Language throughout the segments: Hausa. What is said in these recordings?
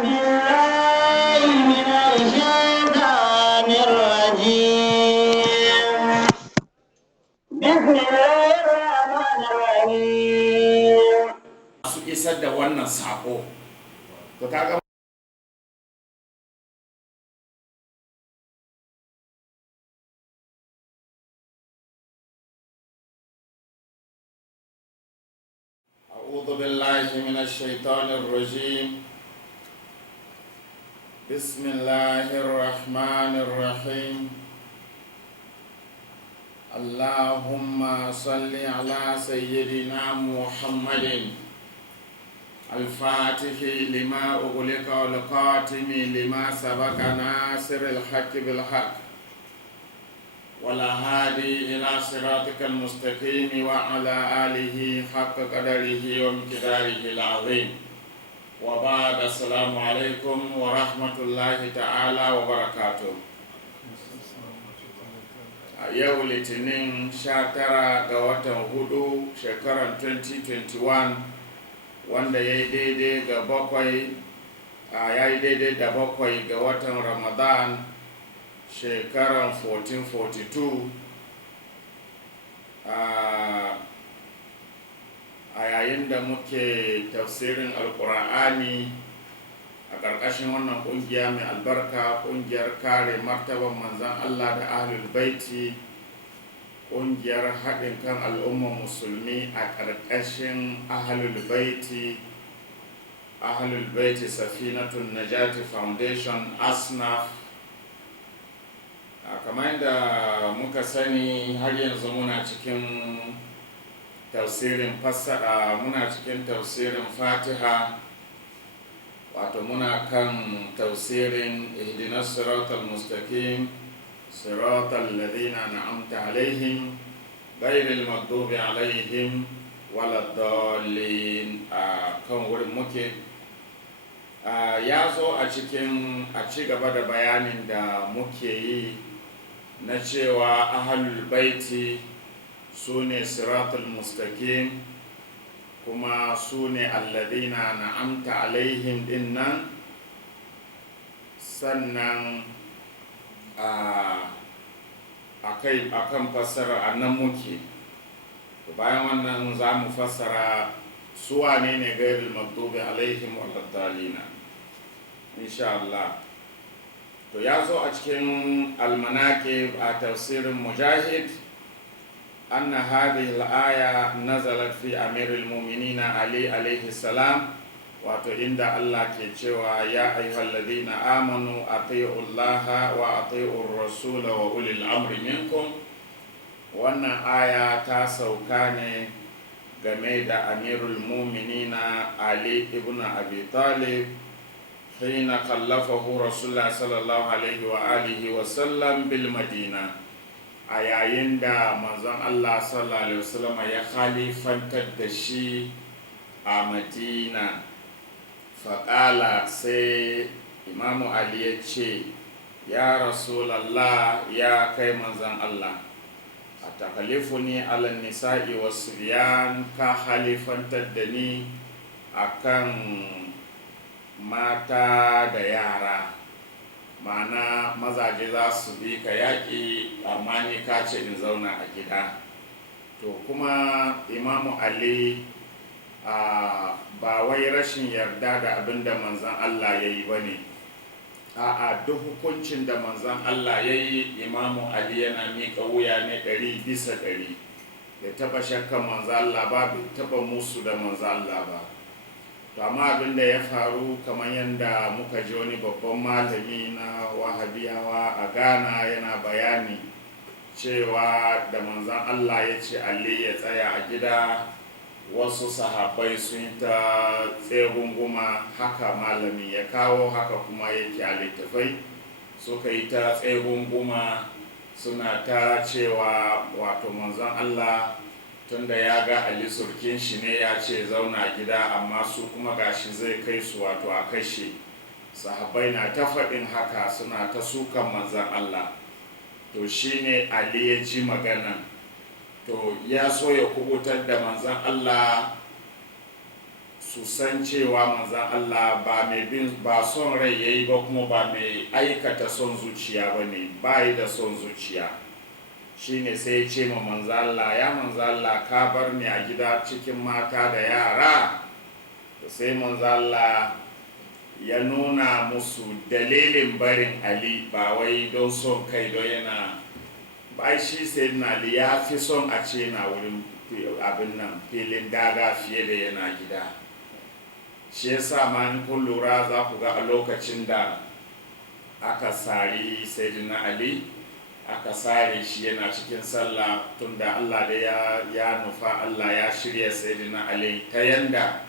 بالله من الشيطان الرجيم بسم الله الرحمن الرحيم su isar da wannan sako to kaga a'udhu billahi minash shaitanir rajim bismillahir rahmanir rahim allahumma salli ala sayyidina muhammadin الفاتح لما أغلق والقاتم لما سبق ناصر الحق بالحق ولا هادي إلى صراطك المستقيم وعلى آله حق قدره وامتداره العظيم وبعد السلام عليكم ورحمة الله تعالى وبركاته yau litinin 19 ga watan hudu shekarar 2021 wanda ya yi daidai da bakwai ga watan ramadan shekarar 1442 a yayin da muke tafsirin alkur'ani a ƙarƙashin wannan ƙungiya mai albarka, ƙungiyar kare martaban manzan Allah da ahlul baiti, ƙungiyar haɗin kan al'ummar musulmi a ƙarƙashin ahlul baiti safinatun najati foundation asnaf. Kamar yadda muka sani har yanzu muna cikin tafsirin fatiha, wato muna kan tafsirin ihdinas siratal mustaqim siratal ladina an'amta alaihim ghairil maghdubi alaihim waladdallin. Kan wurin muke ya zo a ci gaba da bayanin da muke yi na cewa ahlul baiti su ne siratul mustaqim, kuma su ne alladina na'amta alaihim dinnan. Sannan akan fassara annan muke. Bayan wannan za mu fassara su wane ne gairul maghdubi alaihim waladdallina insha Allah. To ya zo a cikin almanaqib a tafsirin mujahid anna hadhihi al-aya nazalat fi amiril mu'minin ali alayhi salam, wato inda Allah ke cewa ya ayyuhalladhina amanu atii'u allaha wa atii'ur rasul wa ulil amri minkum. Wannan aya ta sauka ne game da amirul mu'minin ali ibn abi talib hina kallafahu rasulullah sallallahu alaihi wa alihi wa sallam bil madina, a yayin da manzon Allah sallallahu alaihi wasallam ya khalifantar da shi a madina. Faƙala, sai imamu ali ya ce, ya rasulallah, ya kai manzon Allah, a takalifuni ala nisa'i wasu biyan, ka khalifantar da ni akan mata da yara, ma'ana mazaje za su bi ka yaƙi amma ni ka ce in zauna a gida. To kuma imamu ali ba wai rashin yarda da abin da manzan Allah ya yi ba ne, a'a duk hukuncin da manzan Allah ya yi imamu ali yana miƙa wuya ne 100%. bai taɓa shakkan manzan Allah ba, bai taɓa musu da manzan Allah ba. To amma abin da ya faru kamar yadda muka ji wani babban malami na wahabiyawa a Ghana yana bayani cewa da manzan Allah ya ce Ali ya tsaya a gida, wasu sahabbai sun ta tsegunguma, haka malami ya kawo, haka kuma yake a littafai suka yi ta tsegunguma suna ta cewa wato manzan Allah tunda ya ga Ali surkin shi ne ya ce zauna gida, amma su kuma gashi zai kai su wato a kashe. Sahabbai na ta faɗin haka, suna ta sukan manzan Allah. To shine Ali ya ji maganan, to ya so ya kubutar da manzan Allah su san cewa manzan Allah ba son rai yayi ba kuma ba mai aikata son zuciya ba ne, ba yi da son zuciya. Shine sai ya ce ma manzan Allah, ya manzan Allah ka bar ni a gida cikin mata da yara. Sai manzan Allah ya nuna musu dalilin barin Ali ba wai don son kai don yana ba, shi sai na Ali ya fi son a ce na wurin abin nan filin daga fiye da yana gida. Shi yasa ma in kun lura za ku ga a lokacin da aka sari sayyidina Ali, aka sare shi yana cikin sallah, tunda Allah da ya nufa, Allah ya shirya sayyidina Ali ta yanda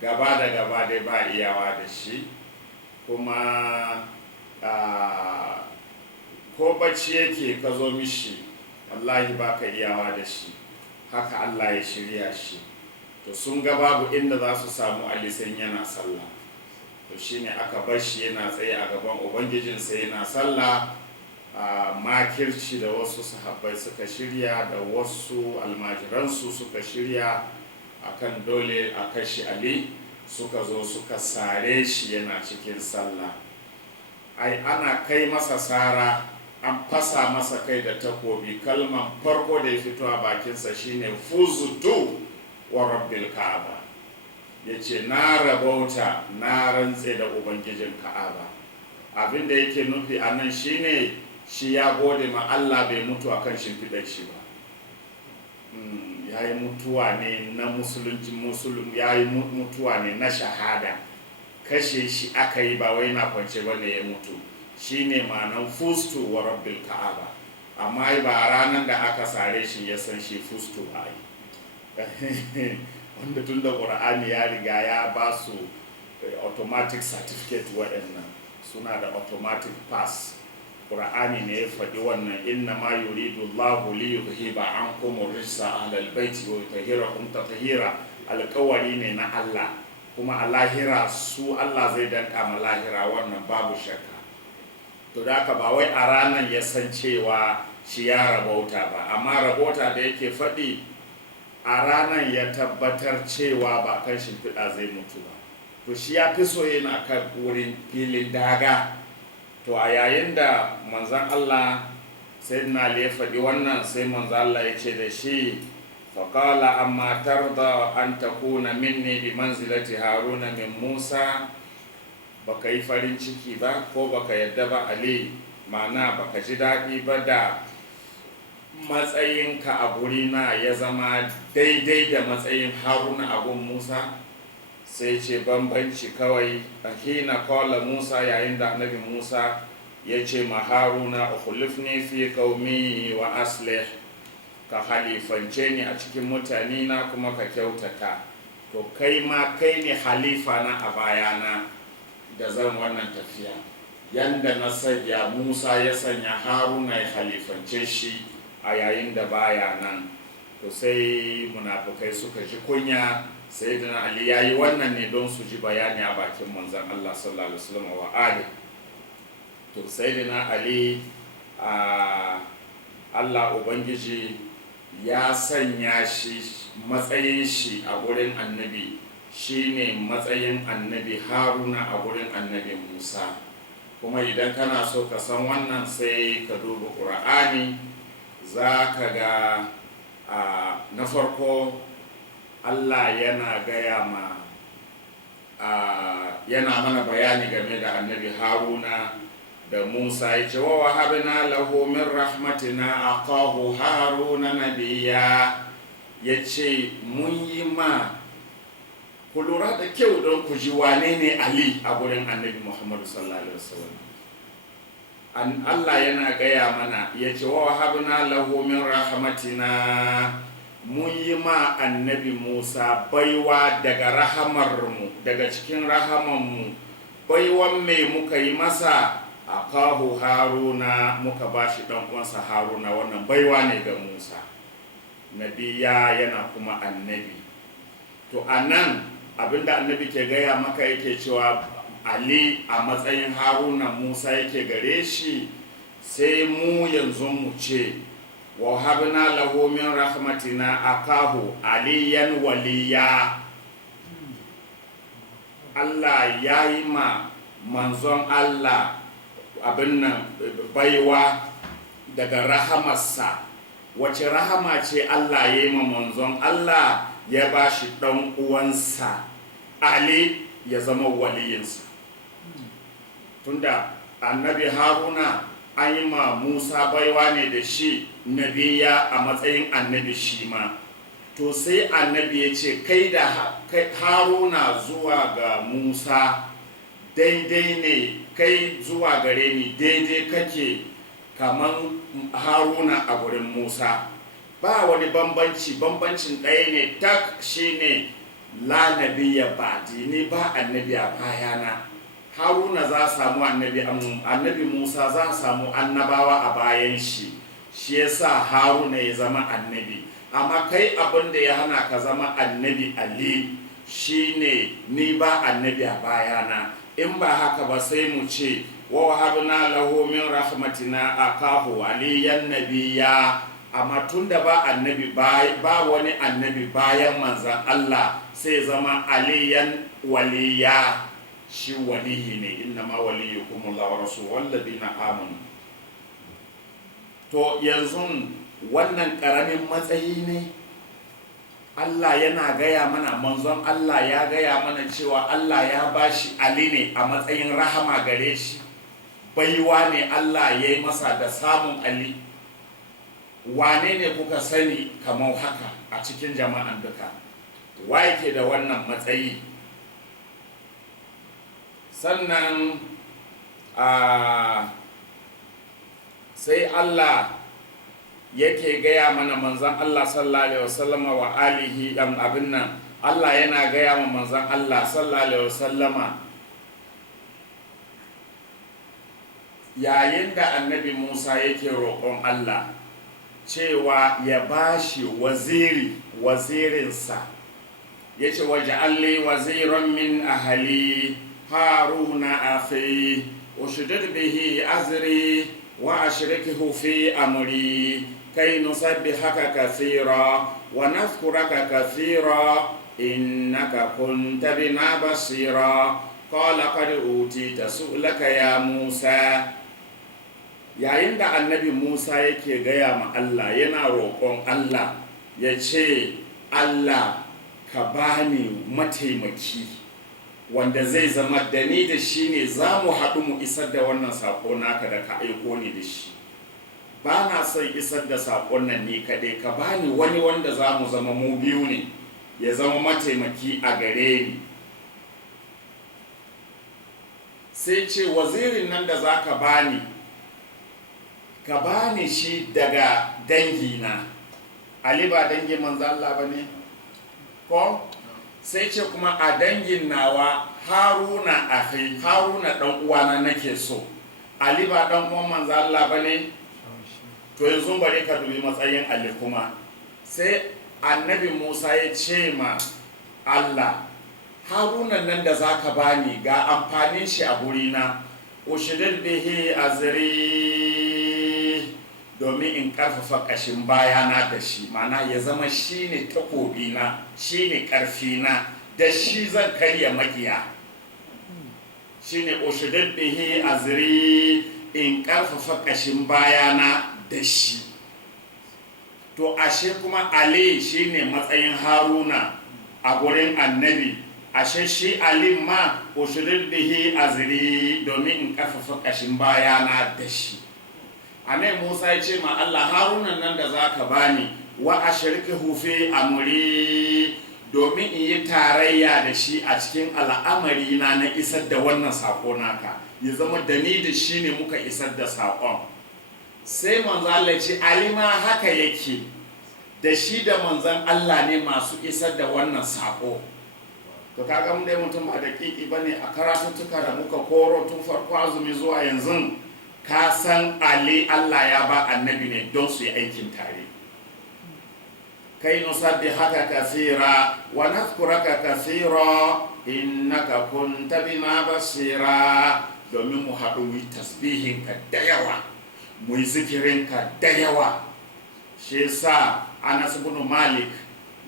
gaba da gaba dai ba iyawa da shi, kuma ko bacci yake ka zo mishi wallahi ba ka iyawa da shi, haka Allah ya shirya shi. To sun ga babu inda za su samu Ali sai yana sallah, to shine aka bar shi yana tsaye a gaban ubangijinsa yana sallah. Makirci da wasu sahabbai suka shirya da wasu almajiransu suka shirya akan dole a kashe Ali, suka zo suka sare shi yana cikin sallah. Ana kai masa sara, an fasa masa kai da takobi, kalman farko da ya fito a bakinsa shine fuzutu wa rabbil ka'aba, yace na rabauta, na rantse da ubangijin ka'aba. Abinda yake nufi a nan shine shi ya gode ma Allah bai mutu akan shimfiɗar shi ba. Ya yi mutuwa ne na musulunci, ya yi mutuwa ne na shahada, kashe shi aka yi ba wai na kwance ba ne ya mutu. Shi ne ma'anan fustu wa rabbil ka'aba, amma ba ranar da aka sare shi ya san shi fustu ba yi. Wanda tun da ƙur'ani ya riga ya ba su automatic certificate, waɗannan suna da automatic pass. Qur'ani ne ya faɗi wannan, inna ma yuridu Allahu li yuzhiba ankum ar-rijsa ahlal baiti wa yutahhirakum tatheera. Alƙawari ne na Allah, kuma a lahira su Allah zai danka ma lahira, wannan babu shakka. To da haka ba wai a ranar ya san cewa shi ya rabauta ba, amma rabauta da yake faɗi a ranar ya tabbatar cewa ba kan shimfiɗa zai mutu ba. To shi ya fi so yana kan wurin filin daga. To a yayin da manzan Allah sai na ya faɗi wannan, sai manzan Allah ya ce da shi, faƙala amma tarda an takuna minni bi manzilati Haruna min Musa, baka yi farin ciki ba ko baka yadda ba Ali, ma'ana baka ji daɗi ba da matsayinka a gurina ya zama daidai da matsayin Haruna a gun Musa? Sai ce bambanci kawai. Hina qala Musa, yayin da annabi Musa ya ce ma Haruna, ukhlifni fi qaumi wa aslih, ka halifance ni a cikin mutane na kuma ka kyautata. To kai ma kai ne halifa na a bayana da zan wannan tafiya, yanda na sanya Musa ya sanya Haruna ya halifance shi a yayin da baya nan. To sai munafukai suka ji kunya. Sayyidina Ali ya yi wannan ne don su ji bayani a bakin manzon Allah sallallahu alaihi wasallam wa ali. To Sayyidina Ali Allah Ubangiji ya sanya shi matsayin shi a gurin annabi shine matsayin annabi Haruna a gurin annabi Musa. Kuma idan kana so ka san wannan sai ka duba Qur'ani, za ka ga na farko Allah yana gaya yana mana bayani game da annabi Haruna da Musa, ya ce wa wahabna lahu min rahmatina aqahu Haruna nabiyya. Ya ce mun yi ma, ku lura da kyau don ku ji wane ne Ali a gurin annabi Muhammadu sallallahu alaihi wasallam. Allah yana gaya mana, ya ce wa wahabna lahu min rahmatina, mun yi ma annabi Musa baiwa daga rahamarmu, daga cikin rahamanmu. Baiwan me muka yi masa? Akahu Haruna, muka bashi dan uwansa Haruna. Wannan baiwa ne ga Musa, nabiya yana kuma annabi. To anan abinda annabi ke gaya maka yake cewa Ali a matsayin Haruna Musa yake gare shi, sai mu yanzu mu ce wa habna lahu min rahmatina akahu aliyan waliya. Allah ya yi ma manzon Allah abin nan baiwa daga rahamarsa. Wace rahama ce Allah ya yi ma manzon Allah? Ya ba shi ɗan uwansa Ali ya zama waliyinsa. Tunda annabi Haruna an yi ma Musa baiwa ne da shi nabiya a matsayin annabi shi ma. To sai annabi ya ce kai da Haruna zuwa ga Musa daidai ne, kai zuwa gare ni daidai kake kamar Haruna a gurin Musa. Ba wani bambancin ɗaya ne tak, shine la nabiyya ba'di, ni ba annabi a bayana. Haruna za samu annabi Musa za samu annabawa a bayan shi, shi yasa Haruna ya zama annabi. Amma kai abin da ya hana ka zama annabi Ali shine ni ba annabi a bayana. In ba haka ba sai mu ce wa wahabna lahu min rahmatina akahu aliyan nabiyya. Amma tunda ba annabi ba wani annabi bayan manzan Allah, sai zama aliyan waliya, shi waliyi ne. Innama waliyukumullahu wa rasuluhu walladina amanu. To yanzu wannan karamin matsayi ne. Allah yana gaya mana, manzon Allah ya gaya mana cewa Allah ya bashi Ali ne a matsayin rahama gare shi. Baiwa ne Allah ya yi masa da samun Ali. Wane ne kuka sani kamar haka a cikin jama'an duka? Wa yake da wannan matsayi? Sannan sai Allah yake gaya mana, manzon Allah sallallahu alaihi wasallama wa alihi abin nan, Allah yana gaya ma manzon Allah sallallahu alaihi wasallama yayin da annabi Musa yake roƙon Allah cewa ya bashi wazirinsa. Yace waj'alli waziran min ahli haruna akhi ushdid bihi azri wa ashrikhu fi amri kay nusabbihaka kathira wa nadhkuraka kathira innaka kunta bina basira qala qad utita su'laka ya Musa. Yayin da annabi Musa yake gaya ma Allah, yana roƙon Allah ya ce, Allah ka bani mataimaki wanda zai zama da ni da shi ne za mu haɗu mu isar da wannan saƙo naka da ka aiko ni da shi. Ba na son isar da saƙon nan ni kaɗai, ka bani wani wanda za mu zama mu biyu ne, ya zama mataimaki a gare ni. Sai ce wazirin nan da za ka bani shi daga dangina. Ali ba dangin manzo Allah ba ne? Ko? Sai ce kuma a dangin nawa Haruna akhi, Haruna dan uwana nake so. Ali ba dan uwan manzo Allah ba ne? To yanzu bari ka dubi matsayin Ali kuma. Sai annabi Musa ya ce ma Allah, Haruna nan da zaka bani ga amfanin shi a gurina. Ushidid bihi azri, domin in karfafa kashin bayana da shi, mana ya zama shine takobina, shine karfina, da shi zan karya makiya. Shine ushidid bihi azri, in karfafa kashin bayana da shi. To ashe kuma Ali shine matsayin Haruna a gurin annabi. Ashe shi Ali ma ushidid bihi azri, domin in karfafa kashin bayana da shi. Anai Musa ya ce ma Allah, Haruna nan da zaka bani wa ashrikuhu fi amri, domin in yi tarayya da shi a cikin al'amari na isar da wannan sako naka, ya zama da ni da shi ne muka isar da sakon. Sai manzo Allah ya ce Ali ma haka yake, da shi da manzon Allah ne masu isar da wannan sako. To kaga mun dai mutum ba daƙiƙi bane a karatuttuka da muka koro tun farko azumi zuwa yanzu, ka san Ali Allah ya ba annabi ne don su yi aikin tare. Kai nusabbihaka kathira wa nadhkuraka kathira innaka kunta bina basira, domin mu haɗu mu yi tasbihin ka da yawa, mu yi zikirin ka da yawa. Shi yasa Anas ibn Malik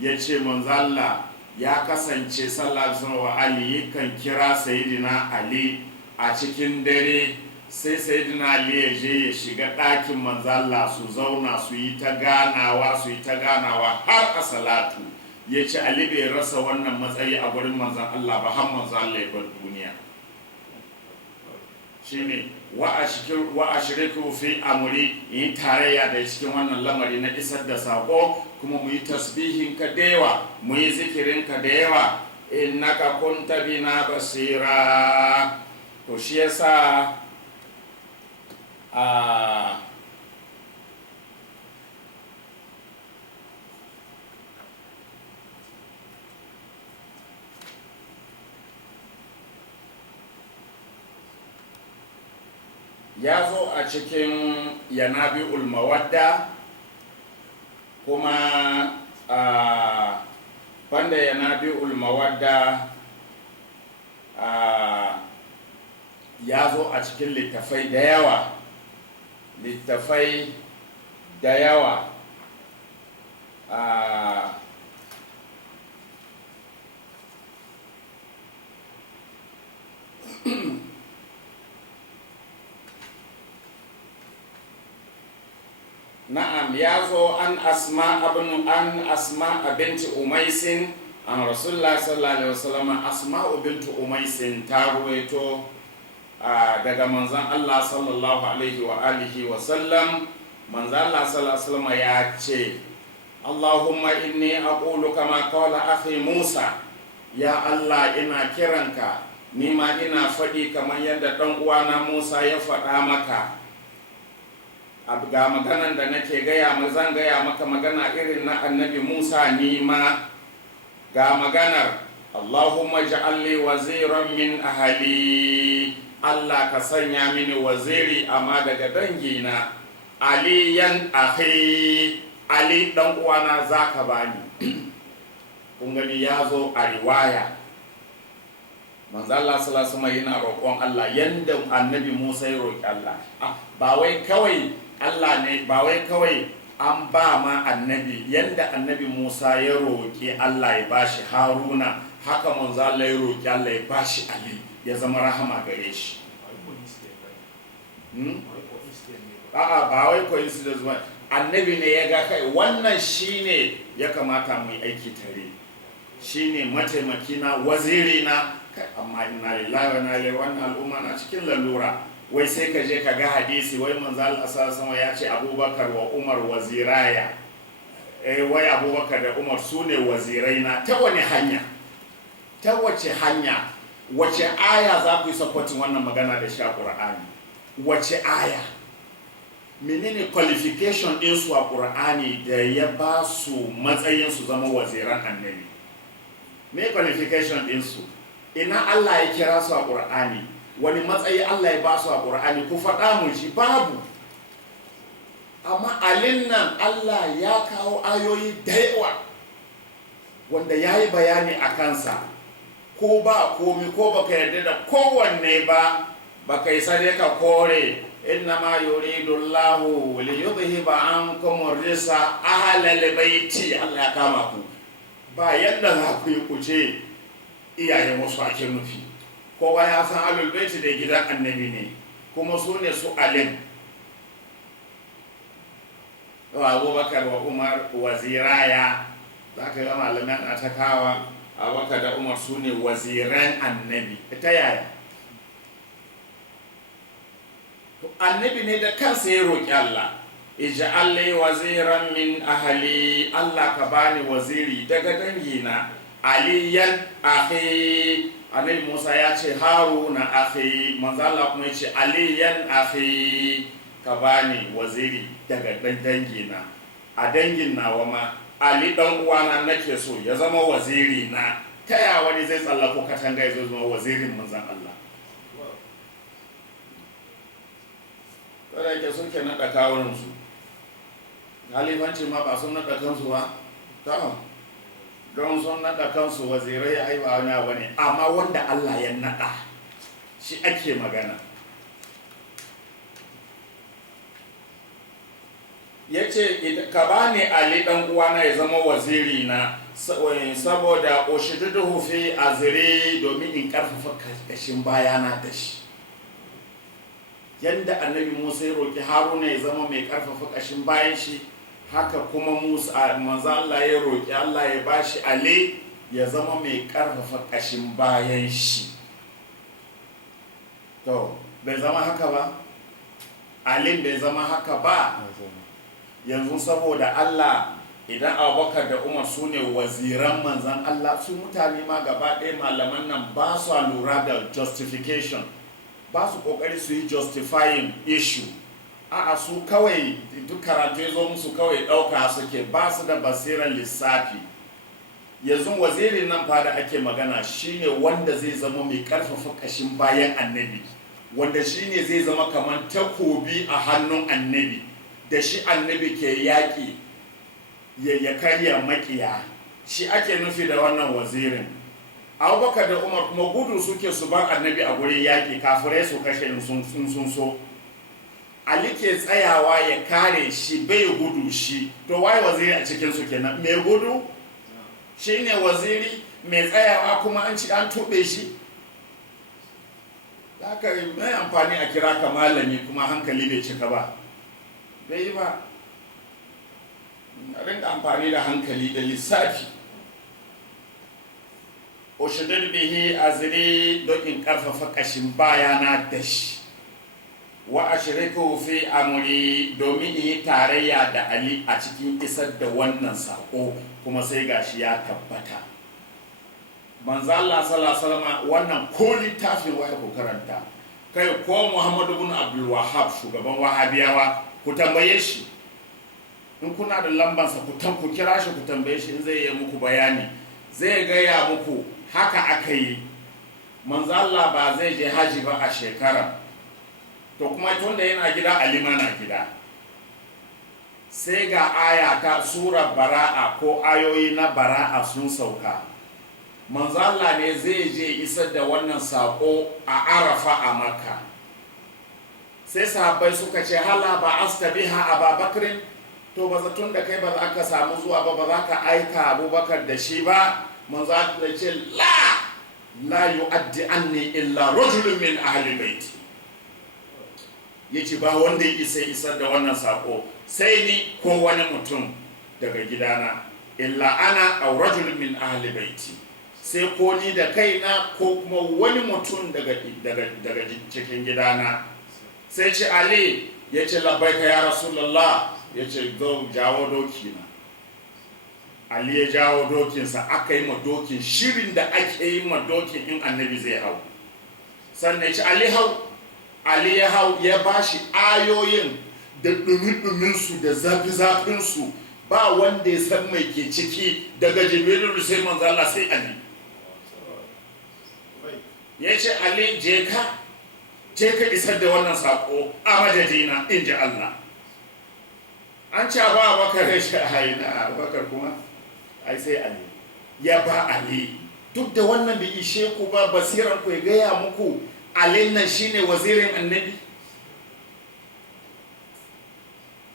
ya ce manzo Allah, ya kasance sallallahu alaihi kan kira sayyidina Ali a cikin dare, sai sayyidina Ali ya je ya shiga ɗakin manzo Allah su zauna su yi ta ganawa har a salatu. Ya ce Ali bai rasa wannan matsayi a gurin manzon Allah ba har manzo Allah ya bar duniya. Shine wa ashriku fi amri, yi tarayya da cikin wannan lamari na isar da sako, kuma mu yi tasbihin ka da yawa, mu yi zikirin ka da yawa, innaka kunta bina basira. To shi yasa ya zo a cikin yanabi'ul mawadda, kuma banda yanabi'ul mawadda ya zo a cikin littafai da yawa na'am, ya zo an asma binti umaisin an rasulullah sallallahu alaihi wasallam. Asma'u binti umaisin ta ruwaito daga manzon Allah sallallahu alaihi wa alihi wa sallam. Manzon Allah sallallahu alaihi wasallam ya ce, Allahumma inni aqulu kama qala akhi Musa, ya Allah ina kiranka, ni ma ina faɗi kamar yadda ɗan uwana Musa ya faɗa maka. Ga maganan da nake zan gaya maka magana irin na annabi Musa, ni ma ga maganar. Allahumma ja'alli waziran min ahli, Allah ka sanya mini waziri amma daga dangina. Aliyan akhi, Ali dan uwana zaka bani. Kun gani ya zo a riwaya, manzo Allah sallallahu alaihi wasallam yana roƙon Allah yanda annabi Musa ya roƙi Allah. Ba wai kawai Allah ne, ba wai kawai an ba ma annabi yanda annabi Musa ya roƙi Allah ya bashi Haruna, haka manzo Allah ya roƙi Allah ya bashi Ali, ya zama rahama gare shi. Ba wai coincidence ba, annabi ne ya ga kai wannan shine ya kamata mu yi aiki tare, shine mataimaki na, waziri na. Amma inna lillahi wa inna ilaihi, wannan al'umma na cikin lalura. Wai sai ka je ka ga hadisi wai manzo Allah sallallahu alaihi ya ce Abubakar wa Umar waziraya, wai Abubakar da Umar sune wazirai na. Ta wani hanya, ta wace hanya, wace aya za ku yi supporting wannan magana da shi a Qur'ani? Wace aya? Menene qualification din su a Qur'ani da ya ba su matsayin su zama waziran annabi? Me qualification din su? Ina Allah ya kira su a Qur'ani? Wani matsayi Allah ya ba su a Qur'ani? Ku faɗa mun shi. Babu. Amma alin nan Allah ya kawo ayoyi da yawa wanda ya yi bayani a kansa. Ko ba komi, ko baka yarda da kowanne ba, baka yi sadaka kore. Innama yuridu Allahu liyudhhiba ankum ar-risa ahlal baiti. Allah ya kama ku. Ba yadda za ku yi kuce iyayen wasu ake nufi. Kowa ya san ahlul baiti da gidan annabi ne, kuma su ne su alim. Abubakar wa Umar waziraya, za ka ga malamai na ta kawa Abubakar da Umar su ne waziran annabi. Ta yaya? Annabi ne da kansa ya roƙi Allah, ij'al li waziran min ahli, Allah ka bani waziri daga dangina. Aliyan akhi, annabi Musa ya ce Haruna akhi, manzo Allah kuma ya ce aliyan akhi, ka bani waziri daga dangina. A dangin nawa ma Ali dan uwana nake so ya zama waziri na. Ta ya wani zai tsallako katanga ya zama wazirin manzon Allah? Kada yake sun ke naɗa kawunansu, halifanci ma ba sun naɗa kansu ba. Don sun naɗa kansu wazirai ai ba wani abu ne, amma wanda Allah ya naɗa shi ake magana. Ya ce ka bani Ali dan uwana ya zama waziri na saboda ushiduhu fi azri domin in karfafa kashin bayana da shi. Yanda annabi Musa ya roki Haruna ya zama mai karfafa kashin bayan shi, haka kuma Musa manzo Allah ya roki Allah ya bashi Ali ya zama mai karfafa kashin bayan shi. To bai zama haka ba, Ali bai zama haka ba. Yanzu saboda Allah, idan Abubakar da Umar su ne waziran manzan Allah, su mutane ma gaba ɗaya malaman nan ba su lura da justification, ba su kokari su yi justifying issue. A'a, su kawai duk karatu ya zo musu kawai ɗauka suke, ba su da basiran lissafi. Yanzu wazirin nan fa da ake magana shine wanda zai zama mai karfafa kashin bayan annabi, wanda shine zai zama kamar takobi a hannun annabi, da shi annabi ke yaƙi ya karya makiya. Shi ake nufi da wannan wazirin. Abubakar da Umar kuma gudu suke su bar annabi a gurin yaƙi, kafirai su kashe in sun so. Ali ke tsayawa ya kare shi, bai gudu shi. To wai waziri a cikin su kenan? Mai gudu shi ne waziri, mai tsayawa kuma an ci an tuɓe shi. Haka mai amfani a kira ka malami kuma hankali bai cika ba, bai yi ba. A rinka amfani da hankali da lissafi. Ushudud bihi azri, don in karfafa kashin bayana da shi. Wa ashriku fi amri, domin in yi tarayya da Ali a cikin isar da wannan sako, kuma sai gashi ya tabbata. Manzo Allah sallallahu alaihi wasallam wannan ko littafin waya ku karanta, kai ko Muhammad ibn Abdul Wahhab shugaban Wahabiyawa ku tambaye shi. In kuna da lambansa ku kira shi ku tambaye shi, in zai yi muku bayani zai gaya muku haka aka yi. Manzo Allah ba zai je haji ba a shekara, to kuma tunda yana gida Ali ma na gida, sai ga aya ta sura Bara'a ko ayoyi na Bara'a sun sauka. Manzo Allah ne zai je isar da wannan sako a Arafa a Makka. Sai sahabbai suka ce hala ba astabiha Ababakrin, to ba zatun da kai ba za ka samu zuwa ba za ka aika Abubakar da shi ba. Manzo Allah ce la yu'addi anni illa rajulun min ahli baiti, yace ba wanda ya isar da wannan sako sai ni ko wani mutum daga gidana, illa ana aw rajulun min ahli baiti, sai ko ni da kaina ko kuma wani mutum daga cikin gidana. Sai ce Ali, ya ce labbaika ya Rasulullah, ya ce zo jawo doki na. Ali ya jawo dokinsa, aka yi ma dokin shirin da ake yi ma dokin in annabi zai hau. Sannan ya ce Ali hau, Ali ya hau, ya bashi ayoyin da ɗumi-ɗuminsu da zafi-zafinsu, ba wanda ya san mai ke ciki, daga Jibril sai manzo Allah sai Ali. Ya ce Ali je ka isar da wannan sako a madadina, in ji Allah. An ce ba Abubakar ya shi haina, Abubakar kuma ai sai Ali ya ba Ali. Duk da wannan bai ishe ku ba, basiran ku ya gaya muku Ali nan shine wazirin annabi.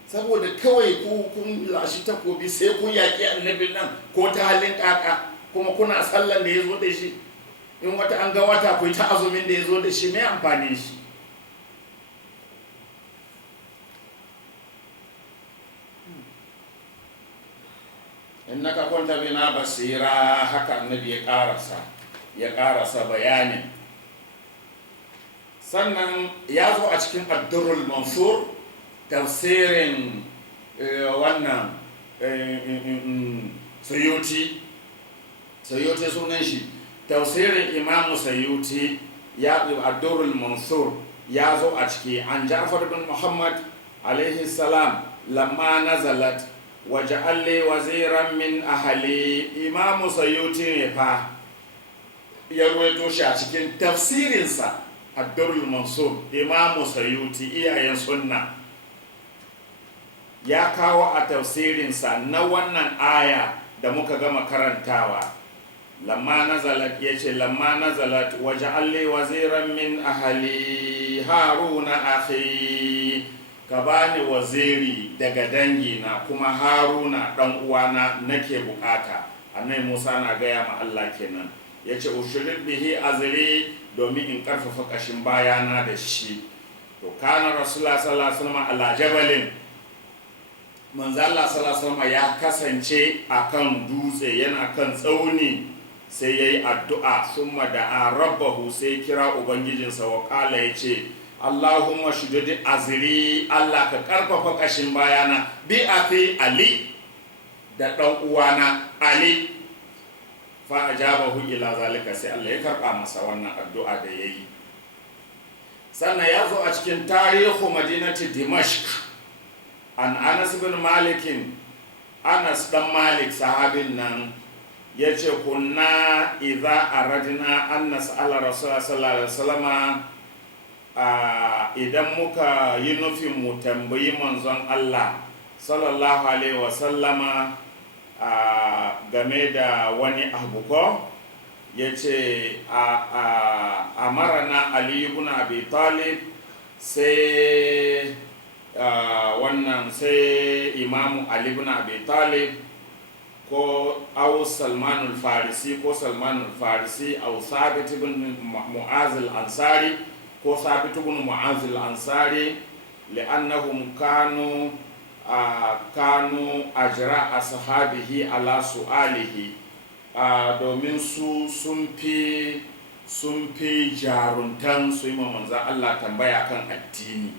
Saboda kawai ku kun lashi takobi sai kun yaƙi annabin nan ko ta halin ƙaƙa, kuma kuna sallan da ya zo da shi. In wata an ga wata ku ta azumin da ya zo da shi, mai amfani shi. Innaka kunta bina basira, haka annabi ya karasa bayanin. Sannan ya zo a cikin Ad-Durrul Mansur, tafsirin wannan Suyuti sunan shi, tafsirin Imam Suyuti ya Ad-Durrul Mansur ya zo a ciki. An Ja'far bin Muhammad alaihi salam lamma nazalat waj'al li waziran min ahli, Imam Suyuti ne fa ya ruwaito shi a cikin tafsirinsa Ad-Durrul Mansur. Imam Suyuti, iyayen sunna, ya kawo a tafsirinsa na wannan aya da muka gama karantawa. Lamma nazalat, yace lamma nazalat waj'al li waziran min ahli haruna akhi ka bani waziri daga dangi na kuma Haruna dan uwana nake bukata. Annabi Musa na gaya ma Allah kenan, yace ushirid bihi azri domin in karfafa kashin bayana da shi. To kana Rasulullah sallallahu alaihi wasallam ala jabalin, manzo Allah sallallahu alaihi wasallam ya kasance akan dutse, yana kan tsauni, sai yayi addu'a summa da'a rabbahu, sai kira ubangijinsa wa kala yace Allahumma shudud azri, Allah ka karfafa kashin bayana bi afi Ali, da dan uwana Ali. Fa ajabahu ila zalika, sai Allah ya karba masa wannan addu'a da yayi. Sannan ya zo a cikin tarihu madinati Dimashq an Anas bin Malikin, Anas dan Malik sahabin nan yace kunna idza aradna an nas'ala Rasulullah sallallahu alaihi wasallam, idan muka yi nufin mu tambayi manzon Allah sallallahu alaihi wasallama game da wani abu ko, yace a marana Ali ibn Abi Talib, sai wannan sai Imamu Ali ibn Abi Talib ko au Salmanul Farisi ko Salmanul Farisi au Sabit ibn Mu'az al-Ansari ko Sabit ibn Mu'az al-Ansari, li'annahum kanu ajra ashabihi ala su'alihi, domin su sun fi jaruntan su yi manzan Allah tambaya kan addini.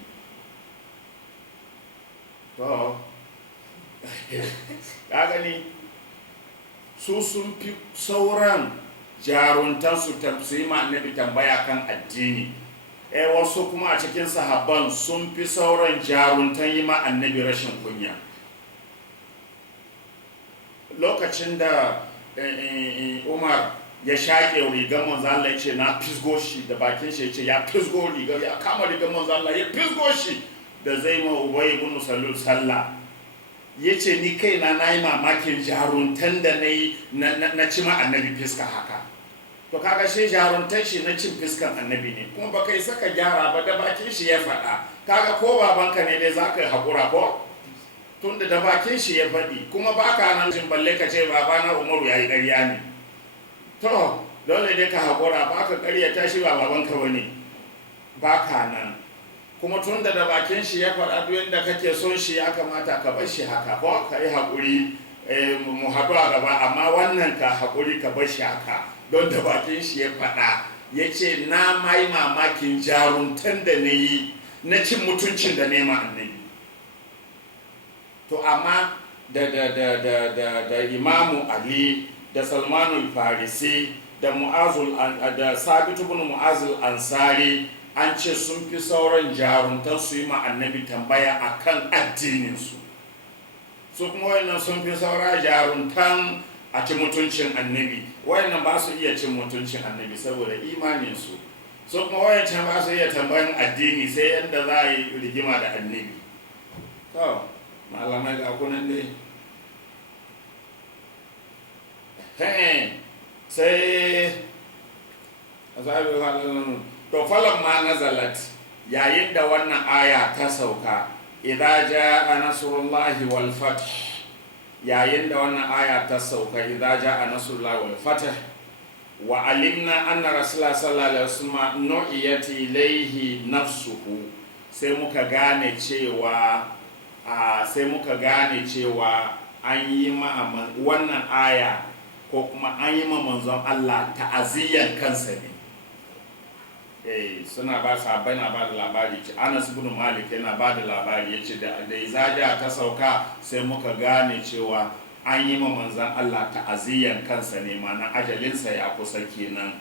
To ka gani, su sun fi sauran jaruntan su yi annabi tambaya kan addini. Wasu kuma a cikin sahabban sun fi sauran jaruntan yi ma annabi rashin kunya. Lokacin da Umar ya shaƙe rigar manzo Allah, ya ce na fisgo shi, da bakin shi ya ce ya fisgo rigar, ya kama rigar manzo Allah ya fisgo shi, da zai ma Ubay ibn Salul sallah. Ya ce ni kaina na yi mamakin jaruntan da na ci ma annabi fiska haka. To kaga shi jaruntan shi na cin fiskan annabi ne, kuma baka yi saka gyara ba, da bakin shi ya faɗa. Kaga ko babanka ne dai zaka yi haƙura ko, tunda da bakin shi ya faɗi, kuma baka nan jin balle ka ce babana Umaru yayi ƙarya ne. To dole dai ka haƙura, baka ƙarya ta shi ba babanka bane, baka nan. Kuma tunda da bakin shi ya faɗa, duk yadda kake son shi ya kamata ka bar shi haka ko ka yi haƙuri, mu haɗu a gaba, amma wannan ka haƙuri ka bar shi haka. Don da bakin shi ya faɗa, ya ce na mai mamakin jaruntan da na yi na cin mutuncin da nema annabi. To amma da Imamu Ali, da Salmanul Farisi, da Sabit ibn Mu'az al-Ansari, an ce sun fi sauran jaruntan su yi ma annabi tambaya akan addininsu. Su kuma wannan sun fi saura jaruntan a ci mutuncin annabi. Wayannan ba su iya cin mutuncin annabi saboda imaninsu. So kuma wayancan ba su iya tambayan addini sai yadda za a yi rigima da annabi. To malamai ga kunan dai. Sai to falan ma nazalat, yayin da wannan aya ta sauka, idza jaa nasrullahi wal fath, yayin da wannan aya ta sauka, idza jaa nasrullahi wal fath, wa alimna anna rasulullah sallallahu alaihi wasallam nu'iyat ilayhi nafsuhu, sai muka gane cewa an yi ma wannan aya ko kuma an yi ma manzon Allah ta'aziyyan kansa ne. Suna ba sahabbai na ba da labari, ce Anas ibn Malik yana ba da labari, yace da izaja ta sauka sai muka gane cewa an yi ma manzon Allah ta'aziyyan kansa ne, mana ajalinsa ya kusa kenan.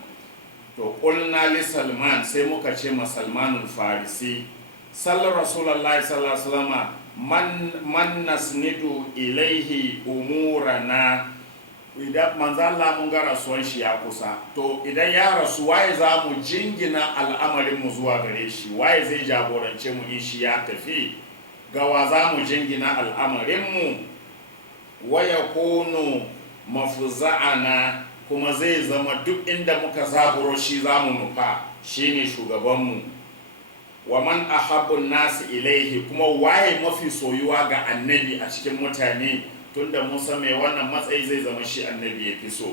To qulna li Salman, sai muka ce ma Salmanul Farisi, sallar Rasulullahi sallallahu alaihi wasallam, man nasnidu ilaihi umurana, idan manzan Allah mun ga rasuwan shi ya kusa, to idan ya rasu waye za mu jingina al'amarin mu zuwa gare shi, waye zai jagorance mu in shi ya tafi, gawa za mu jingina al'amarin mu, waya kono mafuza'ana, kuma zai zama duk inda muka zaburo shi za mu nufa, shine shugabanmu. wa man ahabbun nasi ilaihi, kuma waye mafi soyuwa ga annabi a cikin mutane, tunda Musa mai wannan matsayi zai zama shi annabi ya fi so.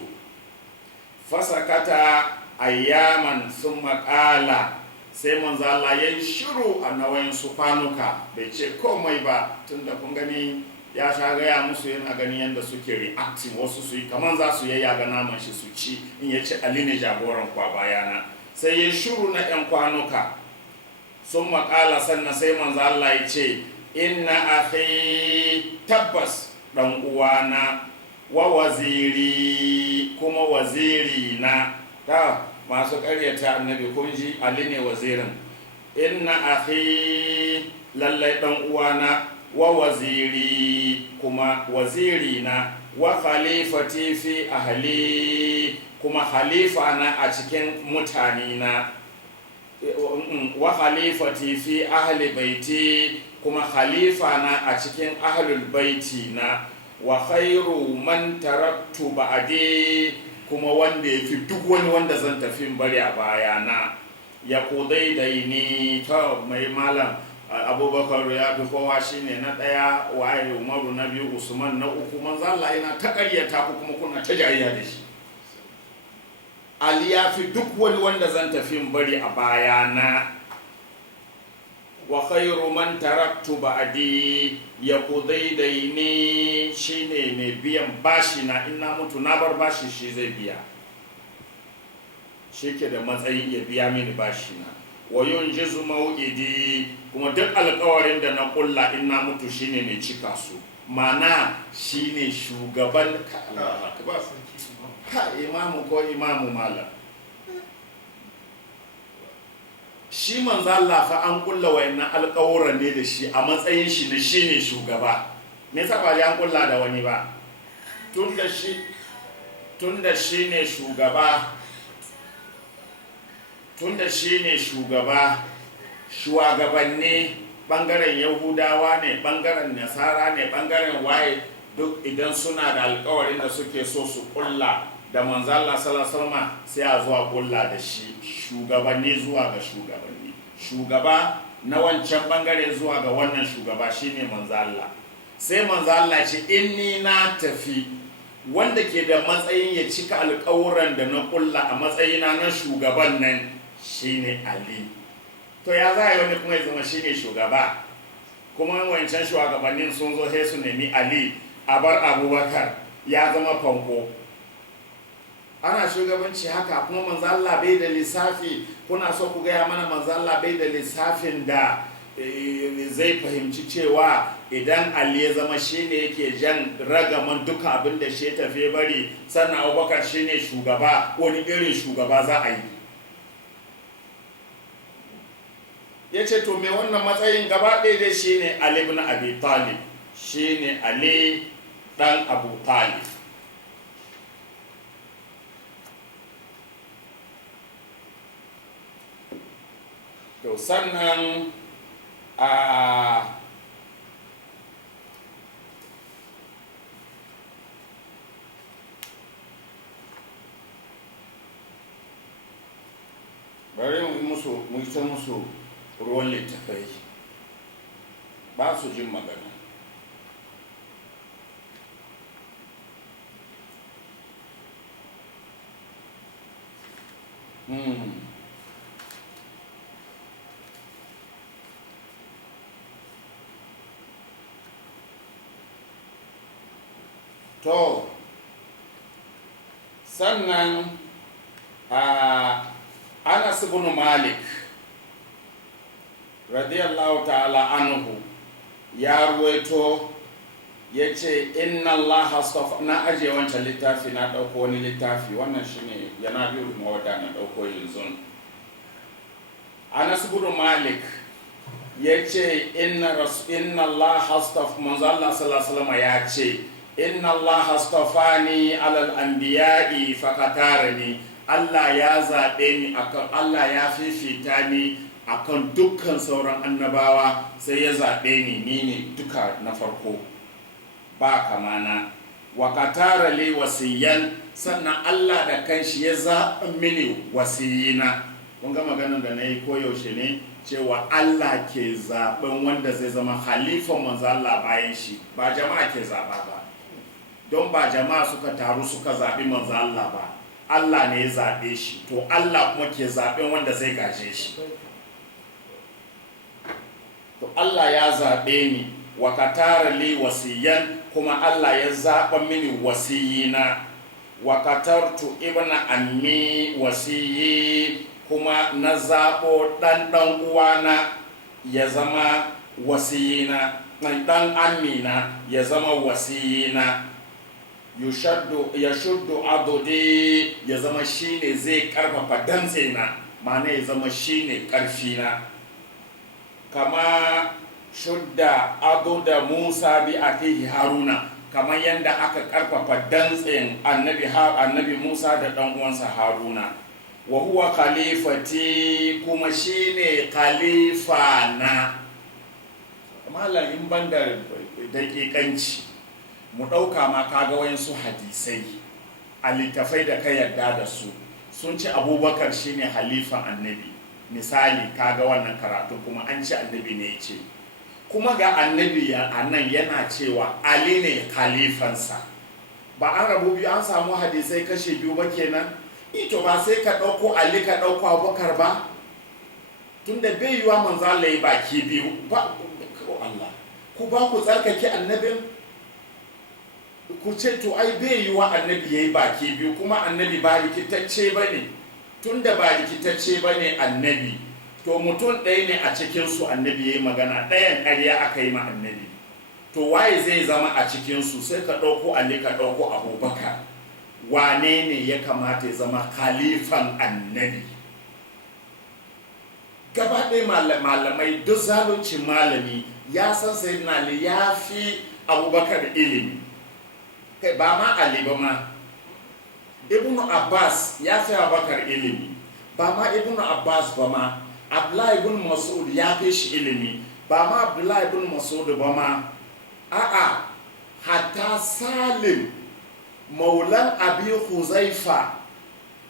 Fasakata ayyaman sun maƙala, sai manzo Allah ya yi shiru a nawayin su kwanuka, bai ce komai ba, tunda kun gani ya sha gaya musu yana gani yadda suke reacting, wasu su yi kamar za su yayyaga naman shi su ci, in ya ce Ali ne jagoran kwa bayana. Sai ya shiru na 'yan kwanuka, sun maƙala, sannan sai manzo Allah ya ce inna akhi, tabbas dan uwana, wa waziri, kuma waziri na. Ta masu ƙaryata annabi kun ji Ali ne wazirin. Inna akhi, lallai dan uwana, wa waziri, kuma waziri na, wa khalifati fi ahli, kuma khalifa na a cikin mutane na, wa khalifati fi ahli baiti, kuma khalifa na a cikin ahlul baiti na, wa khairu man taraktu ba'di, kuma wanda yafi duk wani wanda zan tafi bari a bayana. Ya kudai daini, ta mai malam Abubakar ya fi kowa shine na ɗaya, waye Umaru na biyu, Usman na uku. Manzo Allah yana ta ƙaryata ku kuma kuna ta jayayya da shi. Ali ya fi duk wani wanda zan tafi bari a bayana. Wa khairu man taraktu ba'di yaqdi daini, shine mai biyan bashi na, in na mutu na bar bashi shi zai biya, shi ke da matsayin ya biya mini bashi na. Wa yunjizu mau'idi, kuma duk alƙawarin da na kulla in na mutu shine mai cika su, mana shine shugaban ka imamu ko imamu malam. Shi manzo Allah fa an kulla wayannan alƙawuran ne da shi a matsayin shi na shine shugaba. Me yasa ba an kulla da wani ba? Tunda shine shugaba, tunda shine shugaba, shugabanni bangaren Yahudawa ne, bangaren Nasara ne, bangaren waye, duk idan suna da alƙawarin da suke so su kulla da manzo Allah sallallahu alaihi wasallam, sai a zuwa kulla da shi, shugabanni zuwa ga shugabanni, shugaba na wancan bangare zuwa ga wannan shugaba shine manzo Allah. Sai manzo Allah ce inni na tafi, wanda ke da matsayin ya cika alƙawuran da na kulla a matsayina na shugaban nan shine Ali. To ya za a yi wani kuma ya zama shine shugaba, kuma wancan shugabannin sun zo sai su nemi Ali a bar Abubakar ya zama fanko. Ana shugabanci haka, kuma manzo Allah bai da lissafi. Kuna so ku gaya mana manzo Allah bai da lissafin da zai fahimci cewa idan Ali ya zama shine yake jan ragaman duka abin da shi tafe bari, sannan Abubakar shine shugaba, wani irin shugaba za a yi? Ya ce to me wannan matsayin gaba ɗaya dai shine Ali ibn Abi Talib, shine Ali dan Abu Talib. To sannan bari mu yi musu ruwan littafai, ba su jin magana. To sannan Anas ibn Malik radiyallahu ta'ala anhu ya ruwaito, ya ce inna Allah astafa, na aje wancan littafi na ɗauko wani littafi, wannan shine yana biyu mawadda na ɗauko yanzu. Anas ibn Malik ya ce inna Allah astafa, manzo Allah sallallahu alaihi wasallam ya ce inna Allah astafani alal anbiya'i fakatarani, Allah ya zaɓe ni akan, Allah ya fifita ni akan dukkan sauran annabawa, sai ya zaɓe ni ne duka na farko ba kamana. Wa katara li wasiyan, sannan Allah da kanshi ya zaɓa mini wasiyina. Kun ga maganar da na yi koyaushe ne, cewa Allah ke zaben wanda zai zama halifan manzo Allah bayan shi, ba jama'a ke zaba ba, don ba jama'a suka taru suka zaɓi manzo Allah ba, Allah ne ya zaɓe shi, to Allah kuma ke zaben wanda zai gaje shi. To Allah ya zaɓe ni wa katara li wasiyan, kuma Allah ya zaɓa mini wasiyina, wa katartu ibna ammi wasiyi, kuma na zaɓo ɗan uwana ya zama wasiyina, ɗan amina ya zama wasiyina. Ya shuddu adudi, ya zama shine zai karfafa dantsena, ma'ana ya zama shine ƙarfina. Kama shudda aduda Musa bi akihi Haruna, kamar yadda aka karfafa dantsen annabi Musa da ɗan uwansa Haruna. Wa huwa khalifati, kuma shine khalifa na. Malam in banda daƙiƙanci, mu ɗauka ma kaga wayansu hadisai a littafai da ka yarda da su sun ce Abubakar shine halifan annabi. Misali kaga wannan karatu kuma an ce annabi ne ce, kuma ga annabi a nan yana cewa Ali ne khalifansa. Ba an rabu biyu, an samu hadisai kashe biyu ba kenan. Ito ba sai ka ɗauko Ali ka ɗauko Abubakar ba, tunda bai yiwa manzo Allah ya baki biyu ba. Allah ku ba ku tsarkake annabin, ku ce to ai bai yiwa annabi yayi baki biyu, kuma annabi ba rikitacce bane. Tunda ba rikitacce bane annabi, to mutum ɗaya ne a cikinsu annabi ya yi magana, ɗayan ƙarya aka yi ma annabi, to waye zai zama a cikinsu? Sai ka ɗauko Ali ka ɗauko Abubakar, wane ne ya kamata ya zama khalifan annabi? Gaba ɗaya malamai, duk zaluncin malami ya san sayyidina Ali ya fi Abubakar ilimi, kai ba ma Ali ba ma, Ibn Abbas ya fi Abubakar ilimi, ba ma Ibn Abbas ba ma, Abdullahi ibn Mas'ud ya fi shi ilimi, ba ma Abdullahi ibn Mas'ud ba ma, a'a hatta Salim maulan Abi Huzaifa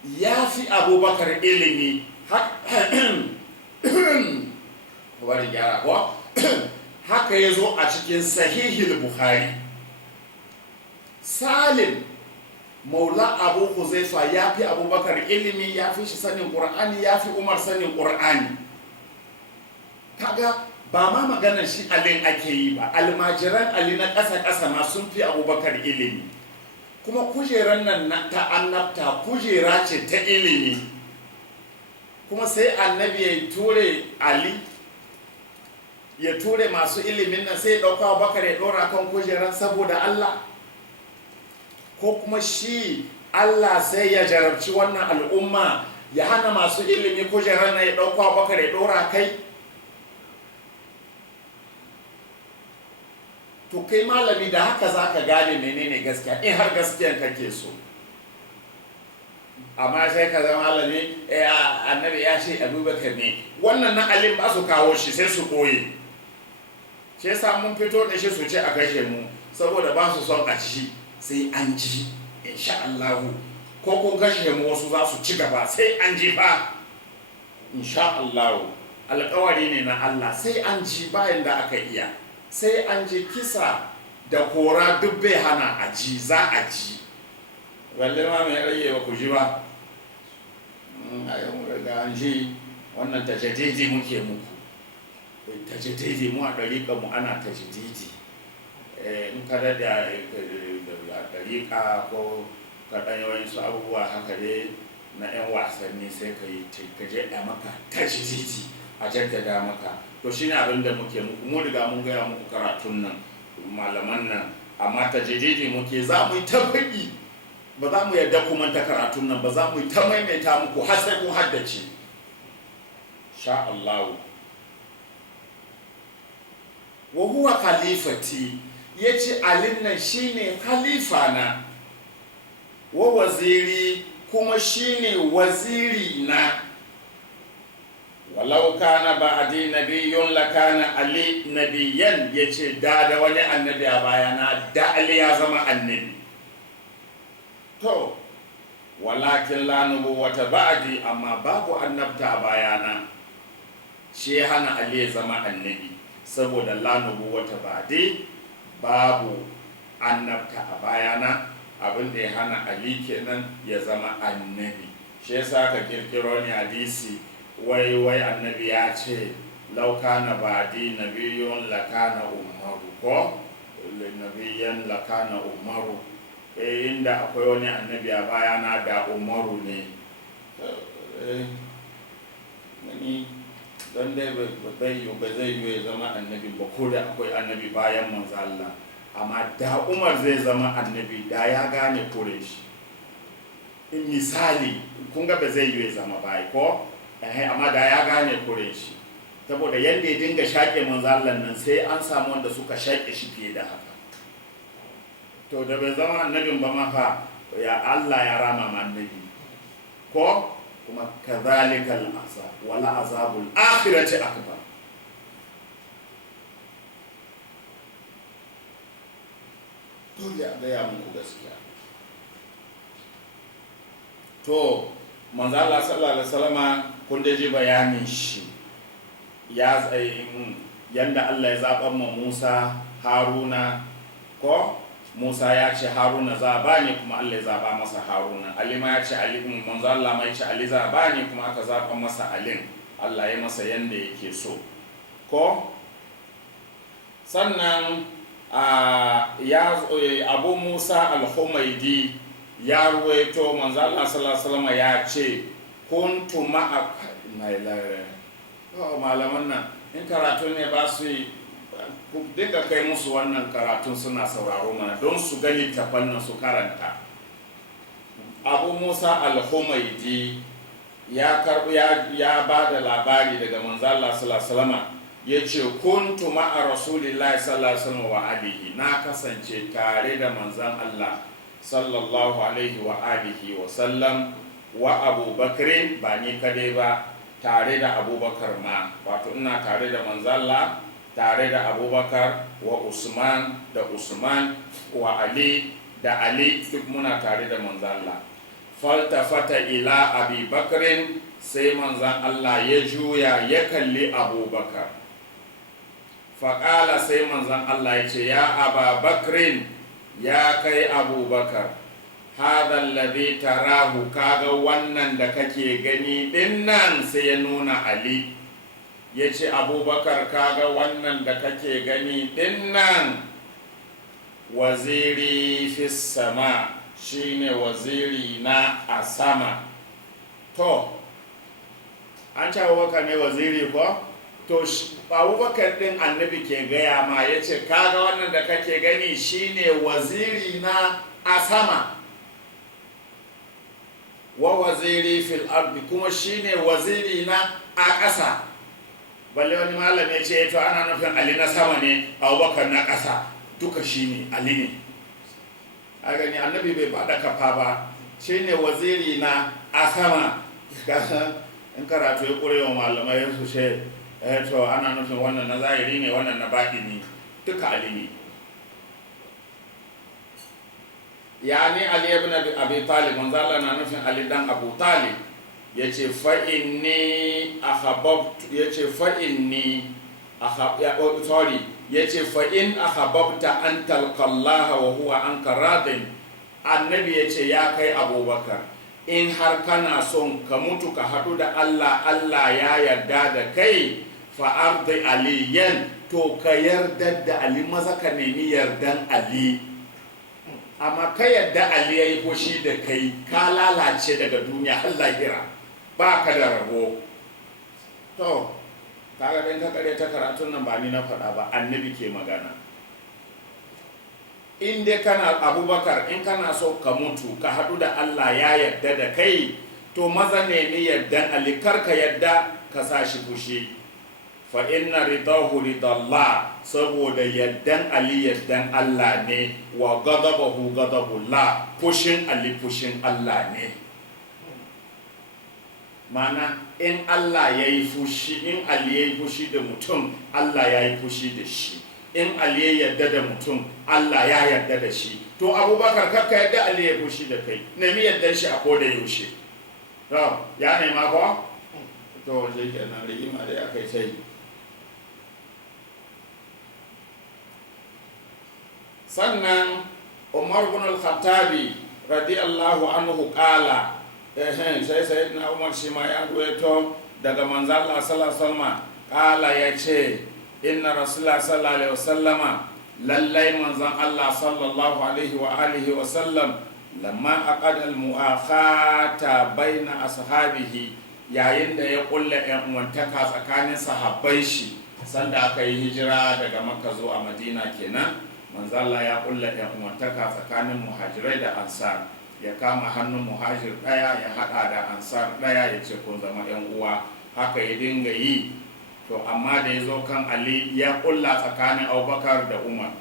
ya fi Abubakar ilimi. Haka ya zo a cikin Sahihul Bukhari. Salim maula Abu Huzaifa ya fi Abubakar ilimi, ya fi shi sanin Qur'ani, ya fi Umar sanin Qur'ani. Kaga ba ma maganar shi Alin ake yi ba, almajiran Ali na ƙasa-ƙasa ma sun fi Abubakar ilimi. Kuma kujerar nan ta annabta kujera ce ta ilimi, kuma sai annabi ya ture Ali, ya ture masu ilimin nan, sai ya ɗauka Abubakar ya ɗora kan kujerar saboda Allah. Ko kuma shi Allah sai ya jarabci wannan al'umma ya hana masu ilimi kujerar na ya ɗauka Abubakar ya ɗora kai? To kai malami da haka za ka gane menene gaskiya, in har gaskiyan kake so. Amma sai ka zama malami annabi ya ce Abubakar ne, wannan na alim ba su kawo shi sai su koye. Shi yasa mun fito da shi su ce a kashe mu, saboda ba su son a ci. Sai an ji insha Allahu, ko kun kashe mu wasu za su ci gaba, sai an ji fa insha Allahu. Alƙawari ne na Allah, sai an ji bayan da aka iya, sai an ji. Kisa da kora duk bai hana a ji, za a ji. Balle ma mai rage wa ku ji ba, a yau daga an ji wannan tajaddidi muke muku, tajaddidi mu a ɗariƙa mu ana tajaddidi. In ka da ɗariƙa ko kaɗan yawansu abubuwa haka dai na 'yan wasanni, sai ka yi ka jaɗa maka tajaddidi, a jaddada maka. To shi ne abin da muke muku, mu riga mun gaya muku karatun nan, malaman nan, amma tajaddidi muke, za mu yi ta faɗi, ba za mu yarda kuma ta karatun nan ba, za mu yi ta maimaita muku har sai kun haddace sha Allah. Wa huwa khalifati, yace alin nan shine khalifa na, wa waziri, kuma shine waziri na. Walau kana ba'di nabiyyun lakana Ali nabiyyan, yace da wani annabi a bayana da Ali ya zama annabi. To walakin la nubuwata ba'di, amma babu annabta a bayana. shi ya hana Ali ya zama annabi saboda la nubuwata ba'di, babu annabta a bayana. Abin da ya hana Ali kenan ya zama annabi. Shi yasa ka kirkiro ni hadisi wai annabi ya ce law kana ba'di nabiyyun lakana umaru, ko nabiyyan lakana umaru, inda akwai wani annabi a bayana da umaru ne. Don dai ba zai yi ya zama annabi ba, ko da akwai annabi bayan manzo Allah, amma da Umar zai zama annabi da ya gane kure shi. In misali kun ga ba zai yi ya zama bai ko, amma da ya gane kure shi, saboda yadda ya dinga shaƙe manzo Allah nan sai an samu wanda suka shaƙe shi fiye da haka. To da bai zama annabin ba ma fa, ya Allah ya rama ma annabi ko, kuma kadhalikal azab wala azabul akhirati akbar. Dole a gaya muku gaskiya. To manzo Allah sallallahu alaihi wasallama kun da ji bayanin shi ya yanda Allah ya zaɓa ma Musa Haruna, ko Musa ya ce Haruna za ba ni, kuma Allah ya zaɓa masa Haruna. Ali ma ya ce Ali, manzo Allah ma ya ce Ali za ba ni, kuma aka zaɓa masa Alin. Allah ya masa yanda yake so, ko sannan Abu Musa al-Humaidi ya ruwaito manzo Allah sallallahu alaihi wasallam ya ce kuntu ma'a malaman nan in karatu ne ba su yi, ku dinga kai musu wannan karatun suna sauraro mana don su gani tafannan su karanta. Abu Musa al-Humaidi ya ba da labari daga manzo Allah sallallahu alaihi wasallam ya ce kuntu ma'a rasulillahi sallallahu alaihi wasallam wa alihi, na kasance tare da manzon Allah sallallahu alaihi wa alihi wa sallam wa Abubakar, ba ni kadai ba, tare da Abubakar ma, wato ina tare da manzon Allah tare da Abubakar wa Usman da Usman wa Ali da Ali, duk muna tare da manzon Allah. Faltafata ila Abi Bakrin, sai manzon Allah ya juya ya kalli Abubakar. Faƙala sai manzon Allah ya ce ya Aba Bakrin, ya kai Abubakar, hadha alladhi tarahu, kaga wannan da kake gani dinnan, sai ya nuna Ali. Ya ce Abubakar, kaga wannan da kake gani dinnan, waziri fis sama, shine waziri na a sama. To an ce Abubakar ne waziri ko? To Abubakar din annabi ke gaya ma, ya ce kaga wannan da kake gani shine waziri na a sama, wa waziri fil ardi, kuma shine waziri na a ƙasa. Balle wani malam ya ce to ana nufin Ali na sama ne, Abubakar na ƙasa, duka shine Ali ne. A gani annabi bai bada kafa ba, shine waziri na a sama. In karatu ya ƙure wa malamai su ce to ana nufin wannan na zahiri ne, wannan na baɗini, duka Ali ne. Yani Ali ibn Abi Talib, manzo Allah na nufin Ali dan Abu Talib. Yace fa inni ahabbtu, yace fa inni yace fa in ahabbta an talqa Allah wa huwa anka radin. Annabi yace ya kai Abubakar, in har kana son ka mutu ka haɗu da Allah, Allah ya yarda da kai, fa ardi aliyan, to ka yarda da Ali, maza ka nemi yardan Ali. Amma ka yarda Ali ya yi fushi da kai, ka lalace daga duniya har lahira, ba ka da rabo. To kaga dan ka kare ta karatun nan ba ni na faɗa ba, annabi ke magana. In dai kana Abubakar, in kana so ka mutu ka haɗu da Allah ya yarda da kai, to maza nemi yardan Ali, kar ka yarda ka sa shi fushi. Fa inna ridahu ridallah, saboda yardan Ali yardan Allah ne, wa ghadabahu ghadabullah, fushin Ali fushin Allah ne. Mana in Allah ya yi fushi, in Ali ya yi fushi da mutum, Allah ya yi fushi da shi. In Ali ya yarda da mutum, Allah ya yarda da shi. To Abubakar, kakka yarda Ali ya fushi da kai, nemi yardan shi a koda yaushe. To ya nema ko? to shi kenan rigima da ya kai sai. Sannan Umar bin al-Khattabi radiyallahu anhu qala sai sayyidina Umar shi ma ya ruwaito daga manzo Allah sallallahu alaihi wasallam qala yace inna rasulullah sallallahu alaihi wasallama lallai manzon Allah sallallahu alaihi wa alihi wasallam lamma aqada al-mu'akhata baina ashabihi yayin da ya kulla yan uwantaka tsakanin sahabbai shi sanda aka yi hijira daga Makka zuwa Madina kenan manzo Allah ya kulla yan uwantaka tsakanin muhajirai da ansar ya kama hannun muhajir daya ya hada da ansar daya ya ce kun zama yan uwa haka ya dinga yi. To amma da ya zo kan Ali ya kulla tsakanin Abubakar da Umar,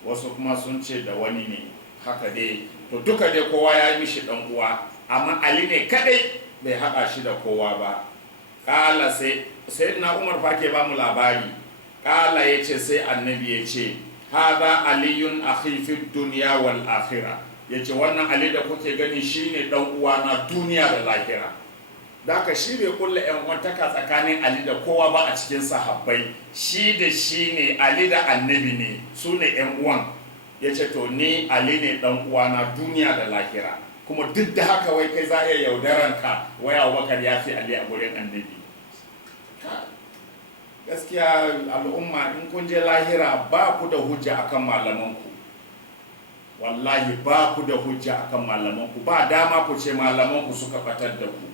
wasu kuma sun ce da wani ne, haka dai to duka dai kowa ya yi mishi dan uwa, amma Ali ne kadai bai haɗa shi da kowa ba. Kala sai na Umar fa ke ba mu labari, kala ya ce sai annabi ya ce hada aliyun akhi fi dunya wal akhirah, ya ce wannan Ali da kuke gani shine dan uwa na duniya da lahira. Da haka shi bai kulla yan uwantaka tsakanin Ali da kowa ba a cikin sahabbai, shi da shi ne, Ali da annabi ne, su ne yan uwan. Ya ce to ni Ali ne dan uwa na duniya da lahira, kuma duk da haka wai kai za a iya yaudaran ka wai Abubakar ya fi Ali a gurin annabi. Gaskiya al'umma in kun je lahira ba ku da hujja akan malamanku, wallahi ba ku da hujja akan malamanku, ba dama ku ce malamanku suka fatar da ku,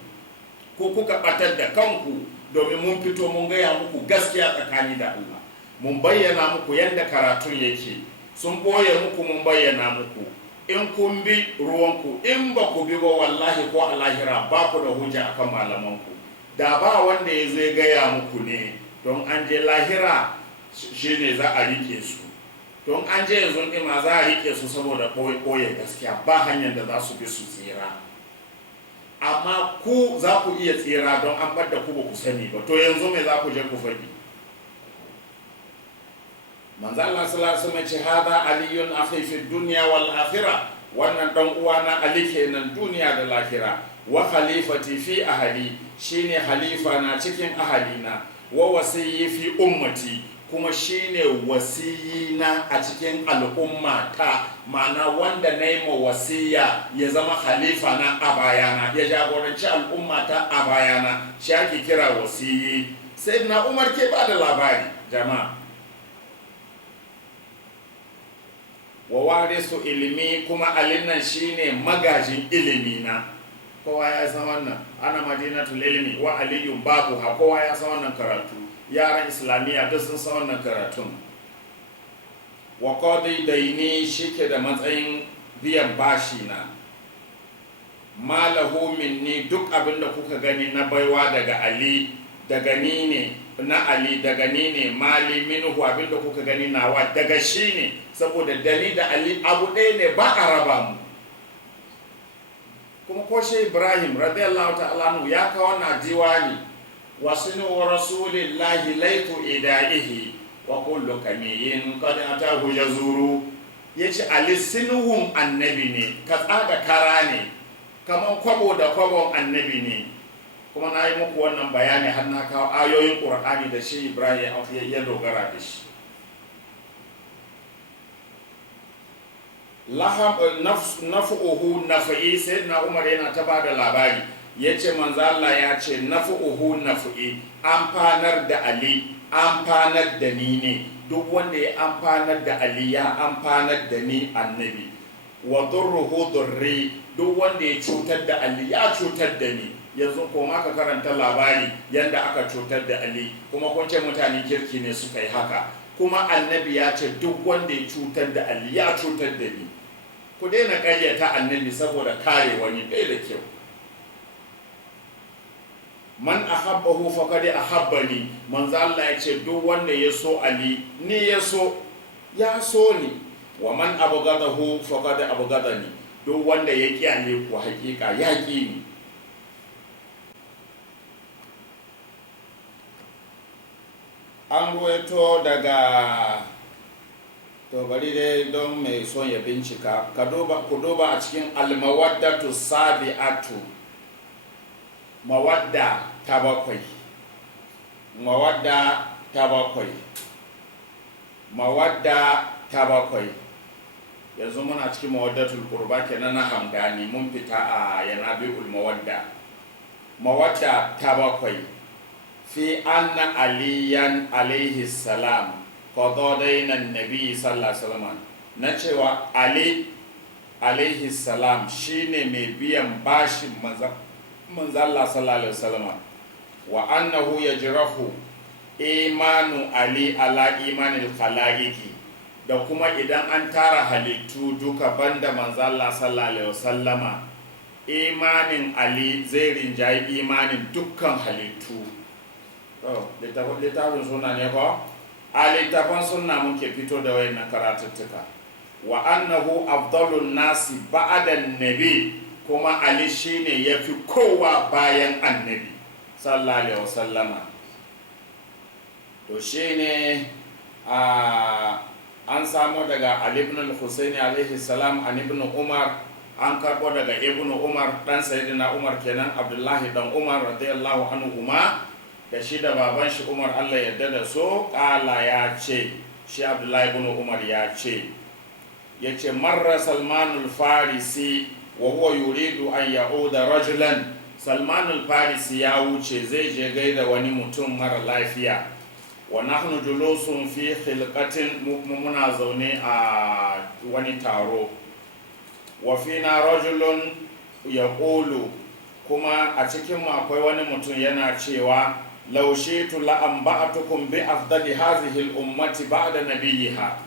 ko kuka batar da kanku, domin mun fito mun gaya muku gaskiya tsakani da Allah, mun bayyana muku yadda karatun yake, sun boye muku mun bayyana muku, in kun bi ruwanku, in ba ku bi ba wallahi ko a lahira ba ku da hujja akan malamanku. Da ba wanda ya zai gaya muku ne don an je lahira shi ne za a rike su, don an je yanzu ɗima za a rike su saboda ɓoye gaskiya, ba hanyar da za su bi su tsira. Amma ku za ku iya tsira don an bar da ku ba ku sani ba, to yanzu me za ku je ku faɗi? Manzo Allah sallallahu alaihi wasallam ce hada aliyun akhi fi dunya wal akhirah, wannan dan uwana Ali kenan duniya da lahira, wa khalifati fi ahli, shine halifa na cikin ahalina, wa wasiyyi fi ummati, kuma shine wasiyina a cikin al'umma ta, ma'ana wanda na yi ma wasiya ya zama khalifa na a bayana, ya jagoranci al'umma ta a bayana, shi ake kira wasiyi. Sai na Umar ke ba da labari jama'a. Wa warisu ilimi, kuma alin nan shine magajin ilimi na, kowa ya san wannan, ana madinatul ilmi wa aliyun babu ha, kowa ya san wannan karatu, yaran islamiyya duk sun san wannan karatun. Wa qadi daini, shike da matsayin biyan bashi na, malahu minni, duk abinda kuka gani na baiwa daga Ali, daga ni ne, na Ali daga ni ne, mali minhu, abinda kuka gani nawa daga shi ne, saboda dani da Ali abu ɗaya ne, ba a raba mu. Kuma ko shi Ibrahim radiyallahu ta'ala anhu ya kawo na diwani, wa sunu rasulillahi laitu idaihi wa kullu kamiyin qad atahu yazuru, yace Ali sinuhun annabi ne, ka tsaga kara ne, kaman kwabo da kwabon annabi ne. Kuma na yi muku wannan bayani har na kawo ayoyin Qur'ani da shi Ibrahim ya dogara da shi. Nafu'uhu nafi'i, sai na Umar yana ta ba da labari, ya ce manzo Allah ya ce nafu'uhu nafi'i, amfanar da Ali amfanar da ni ne, duk wanda ya amfanar da Ali ya amfanar da ni annabi. Wa durruhu durri, duk wanda ya cutar da Ali ya cutar da ni. Yanzu koma ka karanta labari yanda aka cutar da Ali, kuma kun ce mutane kirki ne suka yi haka, kuma annabi ya ce duk wanda ya cutar da Ali ya cutar da ni. Ku daina ƙaryata annabi saboda kare wani, bai da kyau. Man ahabbahu faqad ahabbani, manzo Allah ya ce duk wanda ya so Ali ni ya so ni. Wa man abghadahu faqad abghadani, duk wanda ya ki Ali ko hakika ya ki ni. An ruwaito daga, to bari dai don mai son ya bincika, ku duba a cikin almawaddatu sabi'atu, mawadda ta bakwai mawadda ta bakwai mawadda ta bakwai yanzu muna cikin mawaddatul qurba kenan na hamdani mun fita a yanabiul mawadda ta bakwai fi anna aliyan alaihi salam qadadaina annabi sallallahu alaihi wasallam na cewa ali alaihi salam shine mai biyan bashin manzon Allah sallallahu alaihi wasallam wa annahu yajrahu imanu ali ala imanil khalaiqi da kuma idan an tara halittu duka banda manzo Allah sallallahu alaihi wasallama imanin ali zai rinjayi imanin dukkan halittu. Littafin suna ne ko a littafin sunna muke fito da wayannan karatuttuka. Wa annahu afdalun nasi ba'da nabi, kuma ali shine yafi kowa bayan annabi sallallahu alaihi wasallama. To shine an samu daga Ali ibn al-Husaini alaihi salam an ibn Umar, an karbo daga ibn Umar dan sayyidina Umar kenan Abdullahi dan Umar radiyallahu anhuma, da shi da baban shi Umar Allah ya yarda da so, kala ya ce, shi Abdullahi ibn Umar ya ce marra Salmanul Farisi wa huwa yuridu an ya'uda rajulan. Salmanul Farisi ya wuce zai je gaida wani mutum mara lafiya, wa nahnu julusun fi khilqatin, muna zaune a wani taro, wa fina rajulun yaqulu, kuma a cikin mu akwai wani mutum yana cewa law shi'tu la anba'atukum bi afdali hadhihi al-ummati ba'da nabiyha,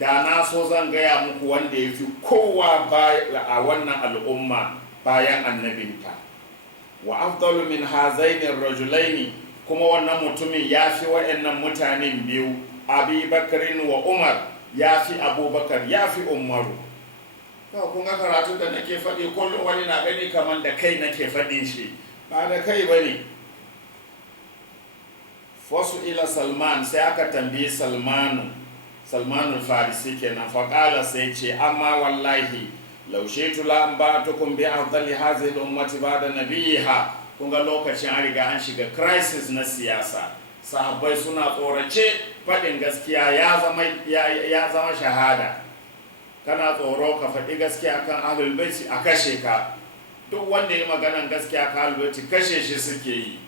da na so zan gaya muku wanda yafi kowa a wannan al'umma bayan annabinta. Wa afdalu min hazaini ar-rajulaini, kuma wannan mutumin ya fi waɗannan mutanen biyu, Abi Bakarin wa Umar, ya fi Abubakar ya fi Umaru. Kun ga karatu da nake faɗi kullum wani na gani kamar da kai nake faɗin shi, ba da kai ba ne. Fasu ila Salman, sai aka tambayi Salmanul Farisi kenan, faƙala sai ce amma wallahi laushe tula an ba tukun bi afdali hadhihi al-ummati ba'da nabiyha. Kun ga lokacin an riga an shiga crisis na siyasa, sahabbai suna tsorace, faɗin gaskiya ya zama shahada. Kana tsoro ka faɗi gaskiya kan ahlul baiti a kashe ka, duk wanda ya maganan gaskiya kan ahlul baiti kashe shi suke yi.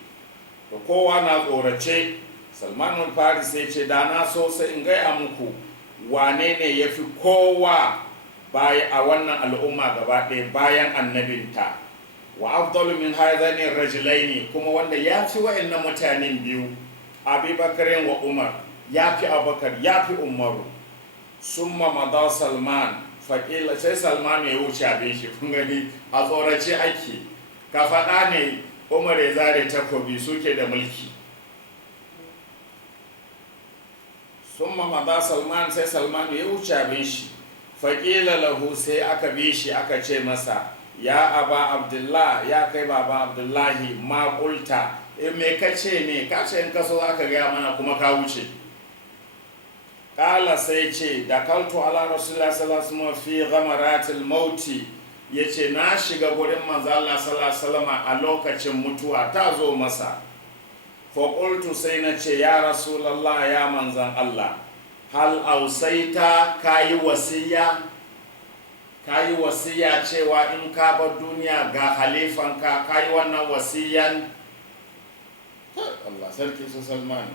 To kowa na tsorace. Salmanul Farisi ce da na so sai in gaya muku wane ne yafi kowa a wannan al'umma gaba ɗaya bayan annabinta. Wa afdalu min hadhaini ar-rajulaini, kuma wanda ya fi wa'annan mutanen biyu, Abi Bakarin wa Umar, ya fi Abubakar ya fi Umaru. Summa madha Salman, faƙila sai Salman ya wuce abin shi. Kun gani a tsorace ake, ka faɗa ne Umar ya zare takobi, suke da mulki. Summa madha Salman, sai Salman ya wuce abin shi. Faƙila lahu, sai aka bi shi aka ce masa, ya aba Abdullah, ya kai baba Abdullahi, ma qulta, me kace ne, kace in kaso aka gaya mana kuma ka wuce. Kala sai ce da kaltu ala rasulullah sallallahu alaihi wasallam fi ghamaratil mauti, yace na shiga gurin manzo Allah sallallahu alaihi wasallam a lokacin mutuwa ta zo masa. Fa qultu, sai na ce ya rasulullah, ya manzan Allah, hal ausaita, kayi wasiya cewa in ka bar duniya ga halifanka, kayi wannan wasiyan? Allah sarki su Salman.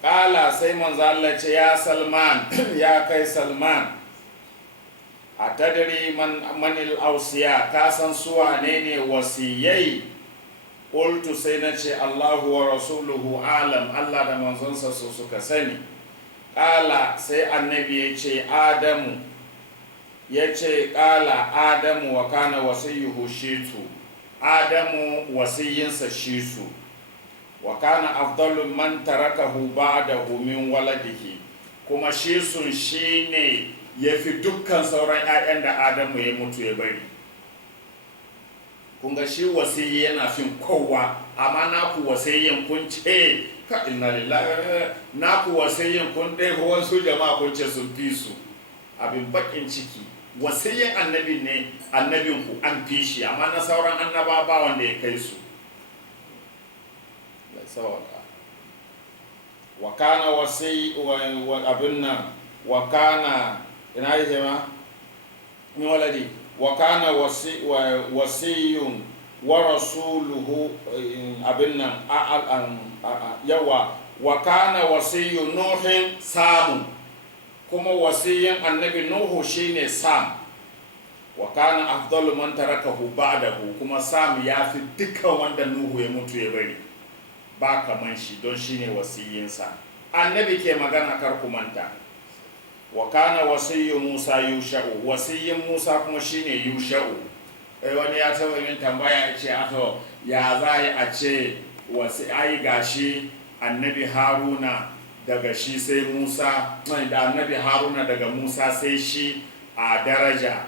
Kala sai manzo Allah ce ya Salman, ya kai Salman, a tadri manil ausiya, ka san su wane ne wasiyai? Qultu, sai na ce Allahu wa rasuluhu alam, Allah da manzonsa su suka sani. Kala sai annabi ya ce Adamu, kala Adamu wa kana wasiyuhu shitu, Adamu wasiyinsa shisu, wa kana afdalu man tarakahu ba'dahu min waladihi, kuma shisun shine yafi dukkan sauran ƴaƴan da Adamu ya mutu ya bari. Kun ga shi wasiyi yana fin kowa, amma naku wasiyin kun ce ka inna lillahi, naku wasiyin kun ɗaya wasu jama'a kun ce sun fi su. Abin bakin ciki, wasiyin annabi ne, annabinku an fi shi, amma na sauran annaba ba wanda ya kai su. da sawaka wa kana wasi wa abinna wa kana ina yake ma ni waladi wa kana wasiyun wa rasuluhu abinna yawa wa kana wasiyu nuhin samu kuma wasiyin annabi nuhu shine sam wa kana afdalu man tarakahu ba'dahu kuma sam ya fi dukkan wanda nuhu ya mutu ya bari ba kaman shi don shine wasiyinsa annabi ke magana kar ku manta wa kana wasiyyu musa yusha'u wasiyin musa kuma shine yusha'u wani ya taba yin tambaya ya ce ato ya za a ce ai gashi annabi haruna daga shi sai musa da annabi haruna daga musa sai shi a daraja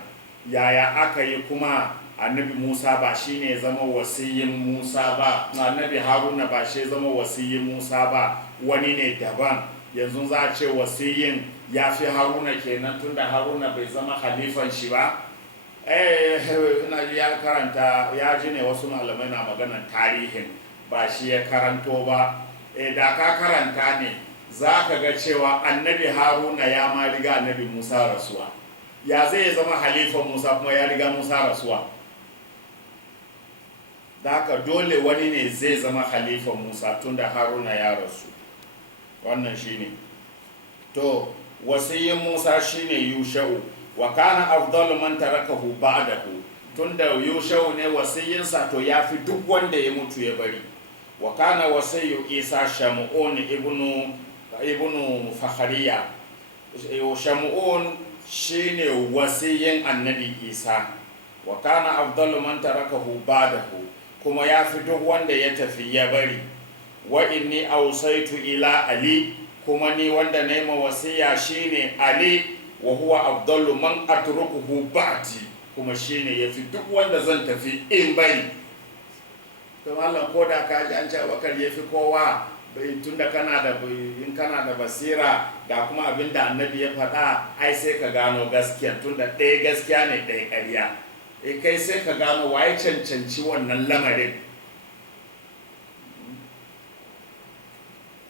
yaya aka yi kuma annabi musa ba shi ne zama wasiyin musa ba annabi haruna ba shi zama wasiyin musa ba wani ne daban yanzu za a ce wasiyin ya fi haruna kenan tunda haruna bai zama halifan shi ba ya karanta ya ji ne wasu malamai na maganar tarihin ba shi ya karanto ba da ka karanta ne za ka ga cewa annabi haruna ya ma riga annabi musa rasuwa ya zai zama halifan musa kuma ya riga musa rasuwa da haka dole wani ne zai zama halifan musa tun da haruna ya rasu wannan shine to wasiyin musa shine yusha'u wa kana afdalu man tarakahu ba'dahu tunda yusha'u ne wasiyinsa to yafi duk wanda ya mutu ya bari wa kana wasiyu isa shamu'un ibnu fakhariya shamu'un shine wasiyin annabi isa wa kana afdalu man tarakahu ba'dahu kuma yafi duk wanda ya tafi ya bari wa inni awsaitu ila ali kuma ni wanda nema wasiya shine ali wa huwa afdalu man atrukuhu ba'di kuma shine yafi duk wanda zan tafi in bari to mallan koda ka ji an ce Abubakar yafi kowa tunda kana da basira da kuma abinda annabi ya faɗa ai sai ka gano gaskiya tunda ɗaya gaskiya ne ɗaya ƙarya kai sai ka gano waye cancanci wannan lamarin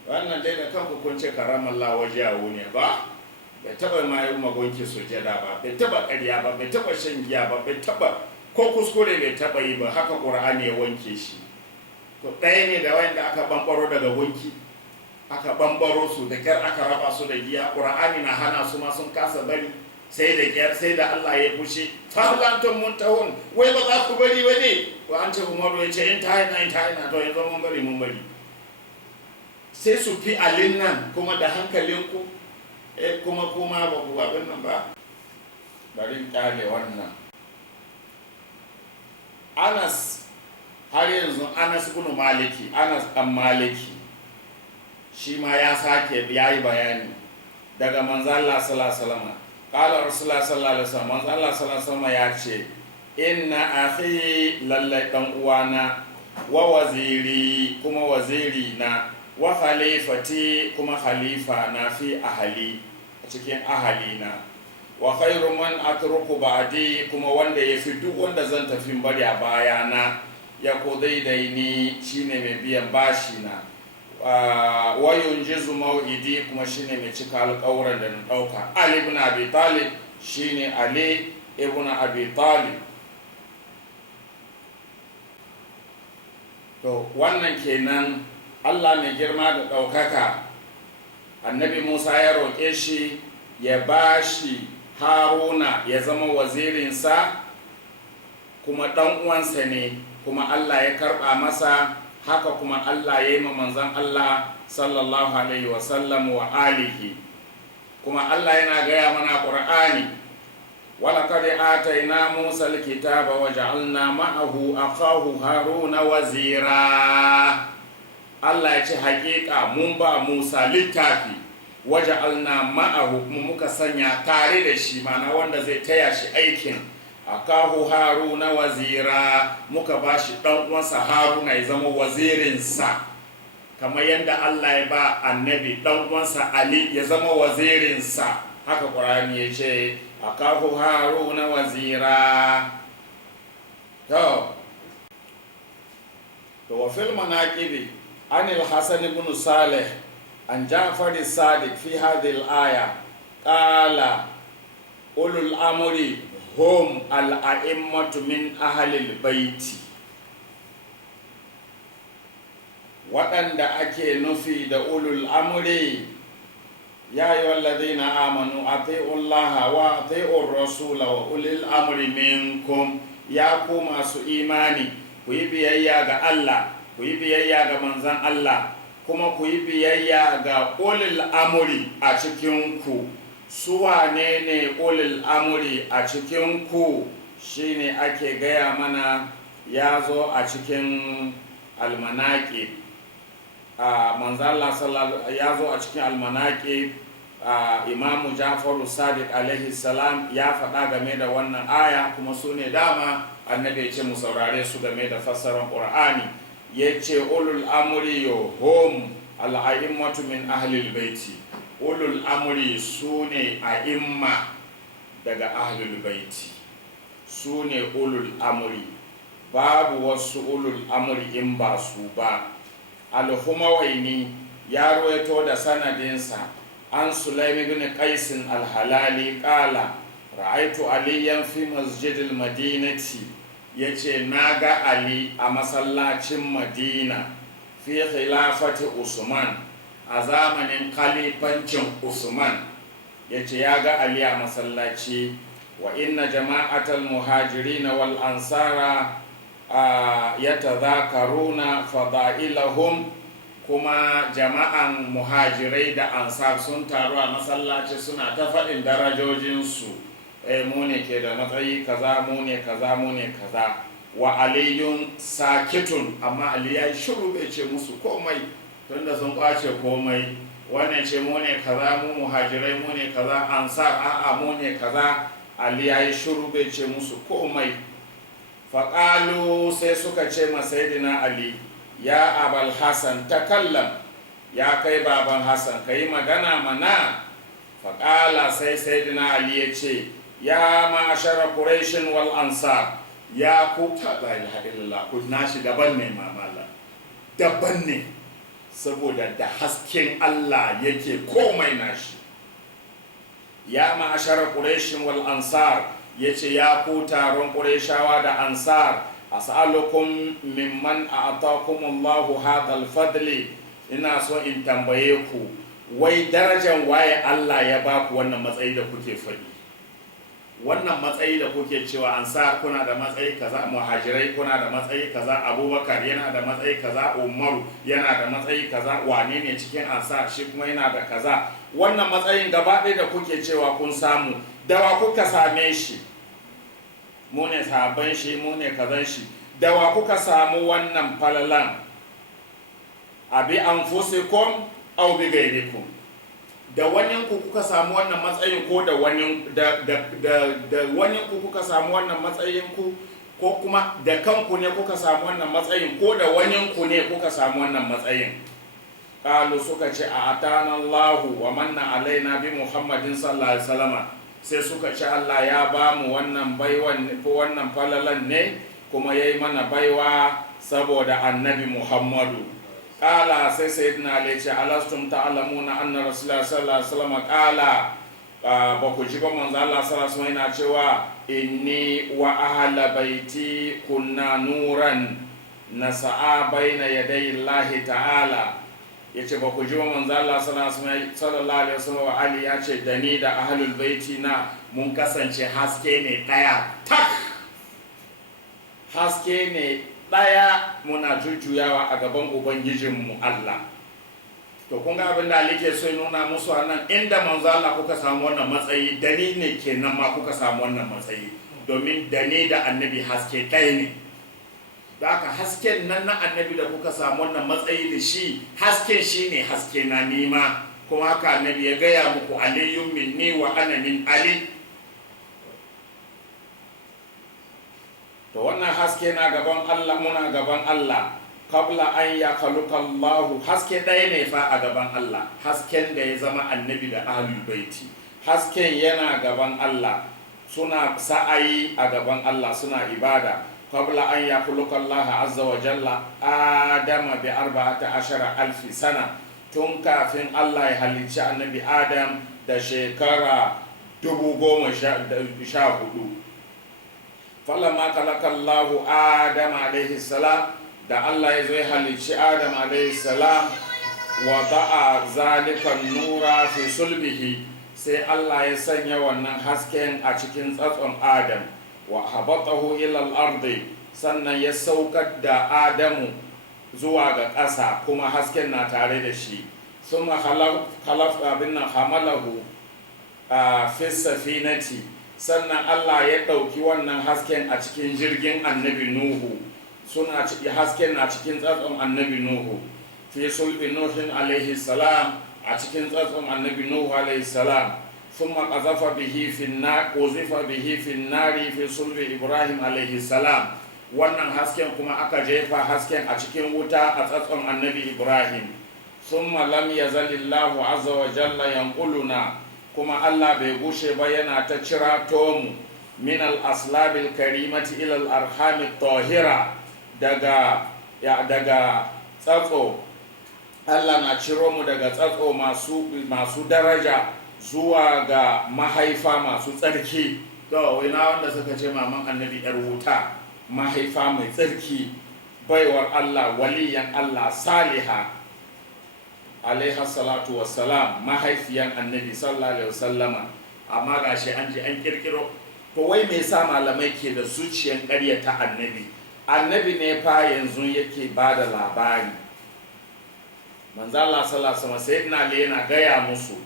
wannan dai da kanku kun ce karamallah wajahu ne ba bai taba ma yi magonki sujada ba bai taba ƙarya ba bai taba shan giya ba bai taba ko kuskure bai taba yi ba haka qur'ani ya wanke shi to ɗaya ne da wanda aka bambaro daga gunki aka bambaro su da kyar aka raba su da giya qur'ani na hana su ma sun kasa bari sai da kyar sai da Allah ya fushi falantum muntahun wai ba za ku bari bane ko an ce Umaru ya ce in ta ina to yanzu mun bari sai su fi alin nan kuma da hankalinku kuma ba ku abin nan ba bari kyale wannan Anas har yanzu Anas ibn Maliki Anas dan Maliki shi ma ya sake yayi bayani daga manzo Allah sallallahu alaihi wasallam qala rasulullah sallallahu alaihi wasallam manzo Allah sallallahu alaihi wasallam ya ce inna akhi lallai dan uwana wa waziri kuma waziri na wa khalifati kuma khalifa na fi ahali a cikin ahalina wa khairu man atruku ba'di kuma wanda yafi duk wanda zan tafi bari a bayana ya ko daidaini shine mai biyan bashi na wa yunjizu mau'idi kuma shine mai cika alƙawuran da na dauka Ali ibn Abi Talib shine Ali ibn Abi Talib to wannan kenan Allah mai girma da ɗaukaka annabi Musa ya roƙe shi ya ba shi Haruna ya zama wazirinsa kuma ɗan uwansa ne kuma Allah ya karɓa masa haka kuma Allah ya yi ma manzon Allah sallallahu alaihi wasallam wa alihi kuma Allah yana gaya mana Qur'ani walaqad atayna Musa alkitaba wa ja'alna ma'ahu akahu Haruna wazira Allah ya ce haƙiƙa mun ba Musa littafi waje alna ma'ahu kuma muka sanya tare da shi mana wanda zai taya shi aikin akahu Haruna wazira muka ba shi ɗan uwansa Haruna ya zama wazirinsa kamar yadda Allah ya ba annabi ɗan uwansa Ali ya zama wazirinsa haka Qur'ani ya ce akahu Haruna wazira to wa fil manaqibi عن الحسن بن صالح عن جعفر الصادق في هذه الآية قال أولو الأمر هم الأئمة من أهل البيت. waɗanda ake nufi da ulul amri ya yi wallazina amanu ati'ullaha wa ati'ur rasula wa ulil amri minkum, ya ku masu imani ku yi biyayya ga Allah, ku yi biyayya ga manzan Allah, kuma ku yi biyayya ga ulul amri a cikinku. Su wane ne ulul amri a cikinku? Shine ake gaya mana, ya zo a cikin almanaqib. Manzala ya zo a cikin almanaqib. Imamu Jafaru Sadiq alaihi salam ya faɗa game da wannan aya, kuma su ne dama annabi ya ce mu saurare su game da fassarar Qur'ani. Ya ce ulul amri hum al'a'immatu min ahlil baiti. Ulul amri su ne a'imma daga ahlul baiti, su ne ulul amri, babu wasu ulul amri in ba su ba. Al-Humawaini ya ruwaito da sanadinsa an Sulaim ibn Qais al-Halali qala ra'aytu aliyan fi masjidil madinati, yace naga Ali a masallacin Madina fi khilafati Usman, a zamanin khalifancin Usman. Yace ya ga Ali a masallaci, wa inna jama'atal muhajirin wal ansara yatadhakaruna fada'ilahum, kuma jama'an muhajirai da ansar sun taru a masallaci suna ta faɗin darajojinsu. Mu ne ke da matsayi kaza, mu ne kaza, mu ne kaza. Wa aliyun sakitun, amma Ali ya shiru bai ce musu komai, tunda sun kwace komai. Wannan ce mu ne kaza, mu muhajirai mu ne kaza, ansar a'a mu ne kaza. Ali ya yi shiru bai ce musu komai. Faƙalu sai suka ce ma Sayyidina Ali, ya abal Hassan takallam, ya kai baban Hassan ka yi magana mana. Faƙala sai Sayyidina Ali ya ce, ya ma'ashara Quraishin wal ansar, ya ku ta la ilaha illallah, ku nashi daban ne mamala, daban ne, saboda da hasken Allah yake komai nashi. Ya ma'ashara Quraishin wal ansar, yace ya ku taron Qurayshawa da ansar, as'alukum mimman a'takumullahu hadal fadli, ina so in tambaye ku, wai darajar waye Allah ya ba ku wannan matsayi da kuke faɗi? Wannan matsayi da kuke cewa ansar kuna da matsayi kaza, muhajirai kuna da matsayi kaza, Abubakar yana da matsayi kaza, Umaru yana da matsayi kaza, wane ne cikin ansar shi kuma yana da kaza. Wannan matsayin gaba ɗaya da kuke cewa kun samu, dawa kuka same shi? Mu ne sahabban shi, mu ne kazan shi. Dawa kuka samu wannan falalan? Abi anfusikum aw bi ghayrikum, da wani ku kuka samu wannan matsayin ko da wani da wani ku kuka samu wannan matsayin ku, ko kuma da kanku ne kuka samu wannan matsayin, ko da wani ku ne kuka samu wannan matsayin? Qalu suka ce a atana Allahu wa manna alaina bi Muhammadin sallallahu alaihi wasallam, sai suka ce Allah ya ba mu wannan baiwan ko wannan falalan ne, kuma yayi mana baiwa saboda annabi Muhammadu. Qala sai sayyidina Ali ce alastum ta'lamuna anna rasulullah sallallahu alaihi wasallam qala, ba ku ji ba manzo Allah sallallahu alaihi wasallam yana cewa inni wa ahla baiti kunna nuran nasa'a baina yaday Allah ta'ala. Yace ba ku ji ba manzo Allah sallallahu alaihi wasallam wa Ali ya ce da ni da ahlul baiti na mun kasance haske ne daya tak, haske ne daya muna jujjuyawa a gaban ubangijinmu Allah. To kun ga abin da Ali ke so ya nuna musu a nan, inda manzo Allah kuka samu wannan matsayi, da ni ne kenan ma kuka samu wannan matsayi, domin da ni da annabi haske ɗaya ne. Da haka hasken nan na annabi da kuka samu wannan matsayi da shi, hasken shi ne haske na nima, kuma haka annabi ya gaya muku aliyyun minni wa ana min Ali. To wannan haske na gaban Allah, muna gaban Allah kabla an ya khaluqa Allahu, haske ɗaya ne fa a gaban Allah, hasken da ya zama annabi da ahlul baiti. Hasken yana gaban Allah, suna sa'ayi a gaban Allah, suna ibada, qabla an yakhluqa Allah azza wa jalla Adama bi 14,000 sana, tun kafin Allah ya halicci annabi Adam da shekara 14,000. falamma khalaqa Allah Adam alaihi salam, da Allah ya zo ya halicci Adam alaihi salam, wada'a zalika nura fi sulbihi, sai Allah ya sanya wannan hasken a cikin tsatson Adam, wa habatahu ila al-ardi, sannan ya saukar da Adamu zuwa ga ƙasa, kuma hasken na tare da shi. Summa hamalahu fi safinati, sannan Allah ya ɗauki wannan hasken a cikin jirgin annabi Nuhu, hasken na cikin tsatson annabi Nuhu, fi sulbi Nuhin alaihi salam, a cikin tsatson annabi Nuhu alaihi salam. Thumma qazafa bihi fi nari fi sulbi Ibrahim alaihi salam, wannan hasken kuma aka jefa hasken a cikin wuta a tsatson annabi Ibrahim. Thumma lam yazalillahu azza wa jalla yanquluna, kuma Allah bai gushe ba yana ta cirato mu min al-aslabil karimati ila al-arhamit tahira, daga tsatso. Allah na ciro mu daga tsatso masu daraja zuwa ga mahaifa masu tsarki. To ina wanda suka ce maman annabi yar wuta, mahaifa mai tsarki, baiwar Allah, waliyan Allah, saliha alaiha salatu wassalam, mahaifiyan annabi sallallahu alaihi wasallama. Amma gashi an ji an kirkiro. To wai me yasa malamai ke da zuciyan ƙaryata annabi? Annabi ne fa yanzu yake ba da labari. Manzo Allah sallallahu alaihi wasallam sayyidina Ali yana gaya musu,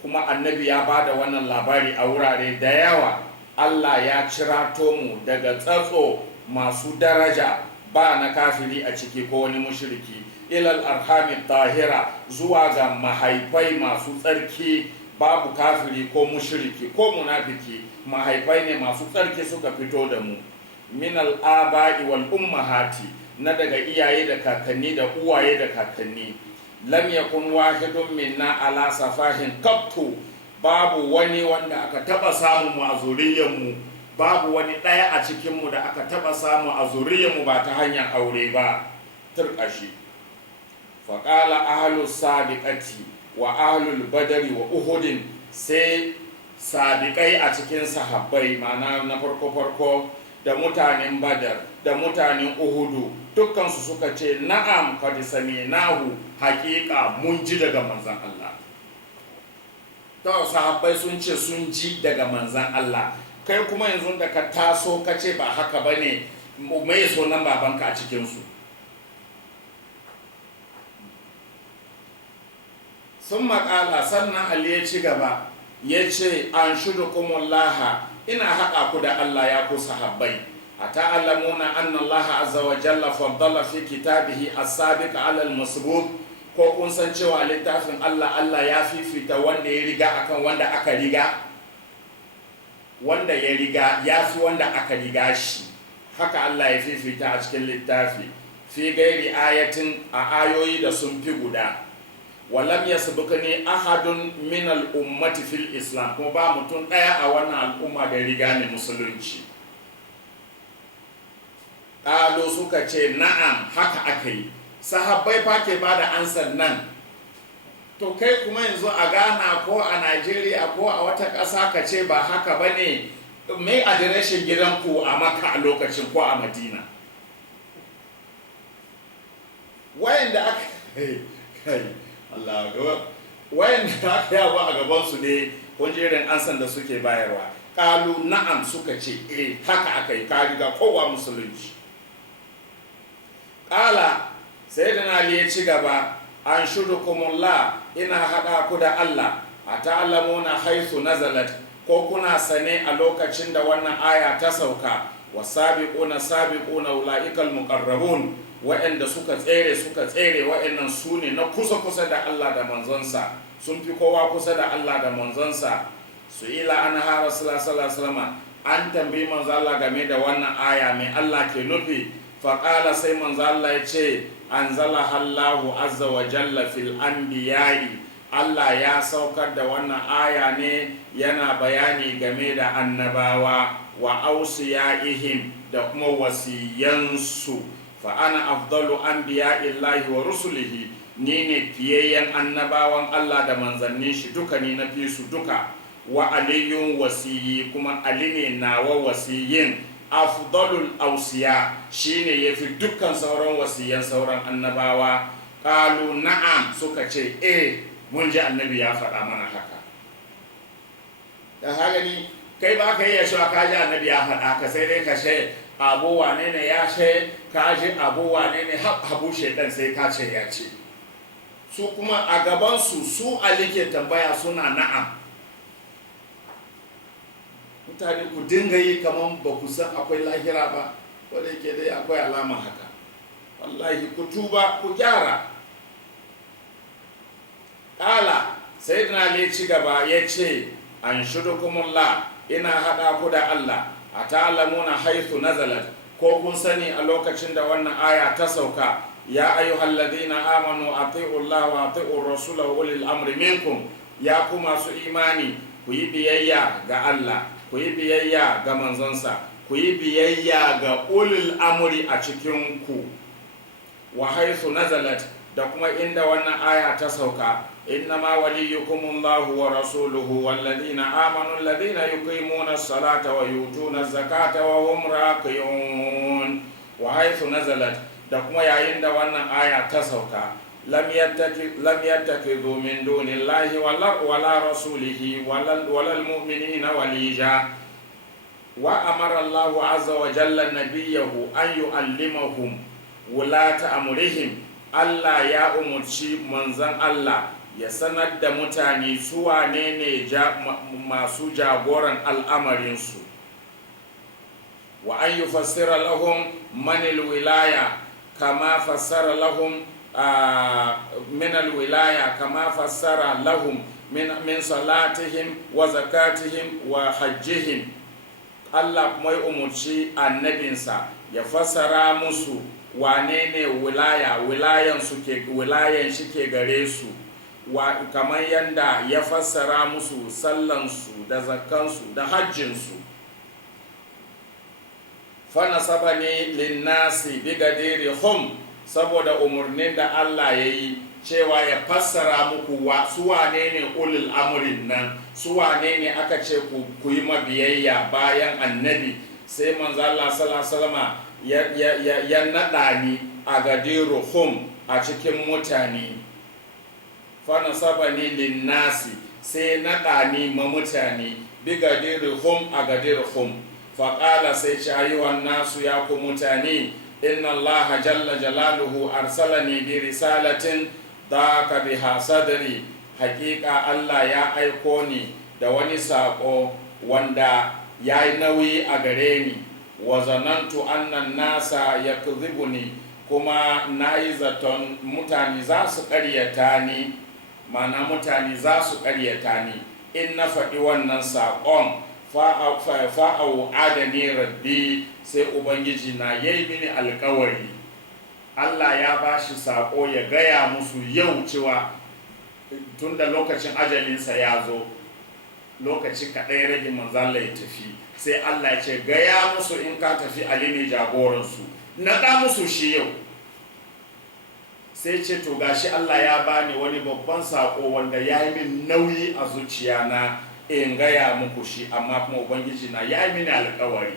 kuma annabi ya ba da wannan labari a wurare da yawa. Allah ya cirato mu daga tsatso masu daraja, ba na kafiri a ciki ko wani mushriki, ilal arhami tahira, zuwa ga mahaifai masu tsarki, babu kafiri ko mushriki ko munafiki, mahaifai ne masu tsarki suka fito da mu. Min al-aba'i wal ummahati, na daga iyaye da kakanni da uwaye da kakanni. Lam yakun wahidun minna ala safahin qattu, babu wani wanda aka taba samu mu a zuriyarmu, babu wani ɗaya a cikinmu da aka taba samu a zuriyarmu ba ta hanyar aure ba. Turkashi. Faƙala ahlus sabiqati wa ahlul badari wa uhudin, sai sabiqai a cikin sahabbai, ma'ana na farko da mutanen badar da mutanen uhudu, dukkansu suka ce na'am qad sami'nahu, haƙiƙa mun ji daga manzon Allah. To sahabbai sun ce sun ji daga manzon Allah, kai kuma yanzu da ka taso ka ce ba haka bane, me so nan babanka a cikin su? Sun maƙala, sannan Ali ya ci gaba ya ce, an shudukumullah, ina haɗa ku da Allah ya ku sahabbai, a ta'allamuna anna Allah azza wa jalla faddala fi kitabihi as-sabiq 'ala al-masbuq, ko kun san cewa littafin Allah ya fifita wanda ya riga akan wanda aka riga, wanda ya riga ya fi wanda aka riga shi, haka Allah ya fifita a cikin littafi, fi gairi ayatin, a ayoyi da sun fi guda. Walam yasbukani ahadun min al-ummati fil islam, kuma ba mutum daya a wannan al'umma da riga ne musulunci. Ƙalo suka ce na'am, haka aka yi. Sahabbai fa ke ba da ansar nan. To kai kuma yanzu a Ghana ko a Najeriya ko a wata ƙasa ka ce ba haka ba ne, mai adireshin gidanku a Makka a lokacin ko a Madina? Wayanda aka Allah ga wayanda aka yawa a gabansu ne kun jerin ansan da suke bayarwa. Ƙalu na'am, suka ce haka aka yi, ka riga kowa musulunci. Ƙala sayyidina Ali ya ci gaba, an shudukumullah, ina haɗa ku da Allah, a ta'allamuna haythu nazalat, ko kuna sane a lokacin da wannan aya ta sauka, wasabiquna sabiquna ulaikal muqarrabun, wa'anda suka tsere wa'annan su ne na kusa da Allah da manzonsa, sun fi kowa kusa da Allah da manzonsa. Su ila an ha rasulullah sallallahu alaihi wasallam, an tambayi manzo Allah game da wannan aya mai Allah ke nufi. Faƙala, sai manzo Allah ya ce, anzalaha Allahu azza wa jalla fil anbiya'i, Allah ya saukar da wannan aya ne yana bayani game da annabawa. wa awsiyaihim da kuma wasiyansu fa ana afdalu anbiya'illahi wa rusulihi ni ne fiyayyen annabawan Allah da manzannin shi duka ni na fi su duka wa aliyun wasiyi kuma ali ne nawa wasiyin afdalul ausiya shine yafi dukkan sauran wasiyan sauran annabawa qalu na'am suka ce mun ji annabi ya faɗa mana haka da haka ni kai ba ka yi yashuwa ka ji annabi ya faɗa ka sai dai ka ce abu wane ne ya ce ka ji abu wane ne habu shaitan sai ka ce ya ce su kuma a gabansu su ali ke tambaya suna na'am mutane ku dinga yi kamar ba ku san akwai lahira ba wadda yake dai akwai alama haka wallahi ku tuba ku gyara ƙala sai na le ci gaba ya ce an shudukumullah ina haɗa ku da Allah a ta'alamuna haithu nazalat ko kun sani a lokacin da wannan aya ta sauka ya ayyuhal ladina amanu ati'u Allah wa ati'u rasula wa ulil amri minkum ya ku masu imani ku yi biyayya ga Allah ku yi biyayya ga manzonsa ku yi biyayya ga ulil amri a cikin ku wa haythu nazalat da kuma inda wannan aya ta sauka innama waliyukumullahu wa rasuluhu walladhina amanu alladhina yuqimuna as-salata wa yutuna az-zakata wa hum raqiun wa haythu nazalat da kuma yayin da wannan aya ta sauka lam yattakhidhu min dunillahi wala rasulihi wala almu'minina walija wa amara Allahu azza wa jalla nabiyahu an yu'allimahum wulata amrihim Allah ya umurci manzon Allah ya sanar da mutane su wane ne masu jagoran al'amarinsu wa an yufassira lahum manil wilaya kama fassara lahum min alwilaya kama fassara lahum min salatihim wa zakatihim wa hajjihim Allah kuma ya umurci annabinsa ya fassara musu wane ne wilayan shi ke gare su kamar yadda ya fassara musu sallansu da zakkansu da hajjinsu fanasaba ne linnasi bigadiri hum saboda umarnin da Allah ya yi cewa ya fassara muku su wane ne ulul amurin nan su wane ne aka ce ku yi mabiyayya bayan annabi sai manzo Allah sallallahu ya naɗa ni a gadiru hum a cikin mutane fanasaba ne linnasi sai naɗa ni ma mutane bigadiru hum a gadiru hum faƙala sai ce ayyuhan nasu ya ku mutane inna Allah jalla jalaluhu arsalani bi risalatin daka biha sadri haƙiƙa Allah ya aiko ni da wani saƙo wanda ya yi nauyi a gare ni wa zanantu annan nasa yakdhibuni kuma na yi zaton mutane za su ƙaryata ni mana mutane za su ƙaryata ni in na faɗi wannan saƙon fa'au adani rabbi sai ubangiji na yayi mini alkawari Allah ya bashi sako ya gaya musu yau cewa tunda lokacin ajalinsa ya zo lokaci kaɗai rage manzala ya tafi sai Allah ya ce gaya musu in ka tafi Ali ne jagoransu naɗa musu shi yau sai ce to gashi Allah ya bani wani babban sako wanda ya yi min nauyi a zuciya na in gaya muku shi amma kuma ubangiji na ya yi mini alkawari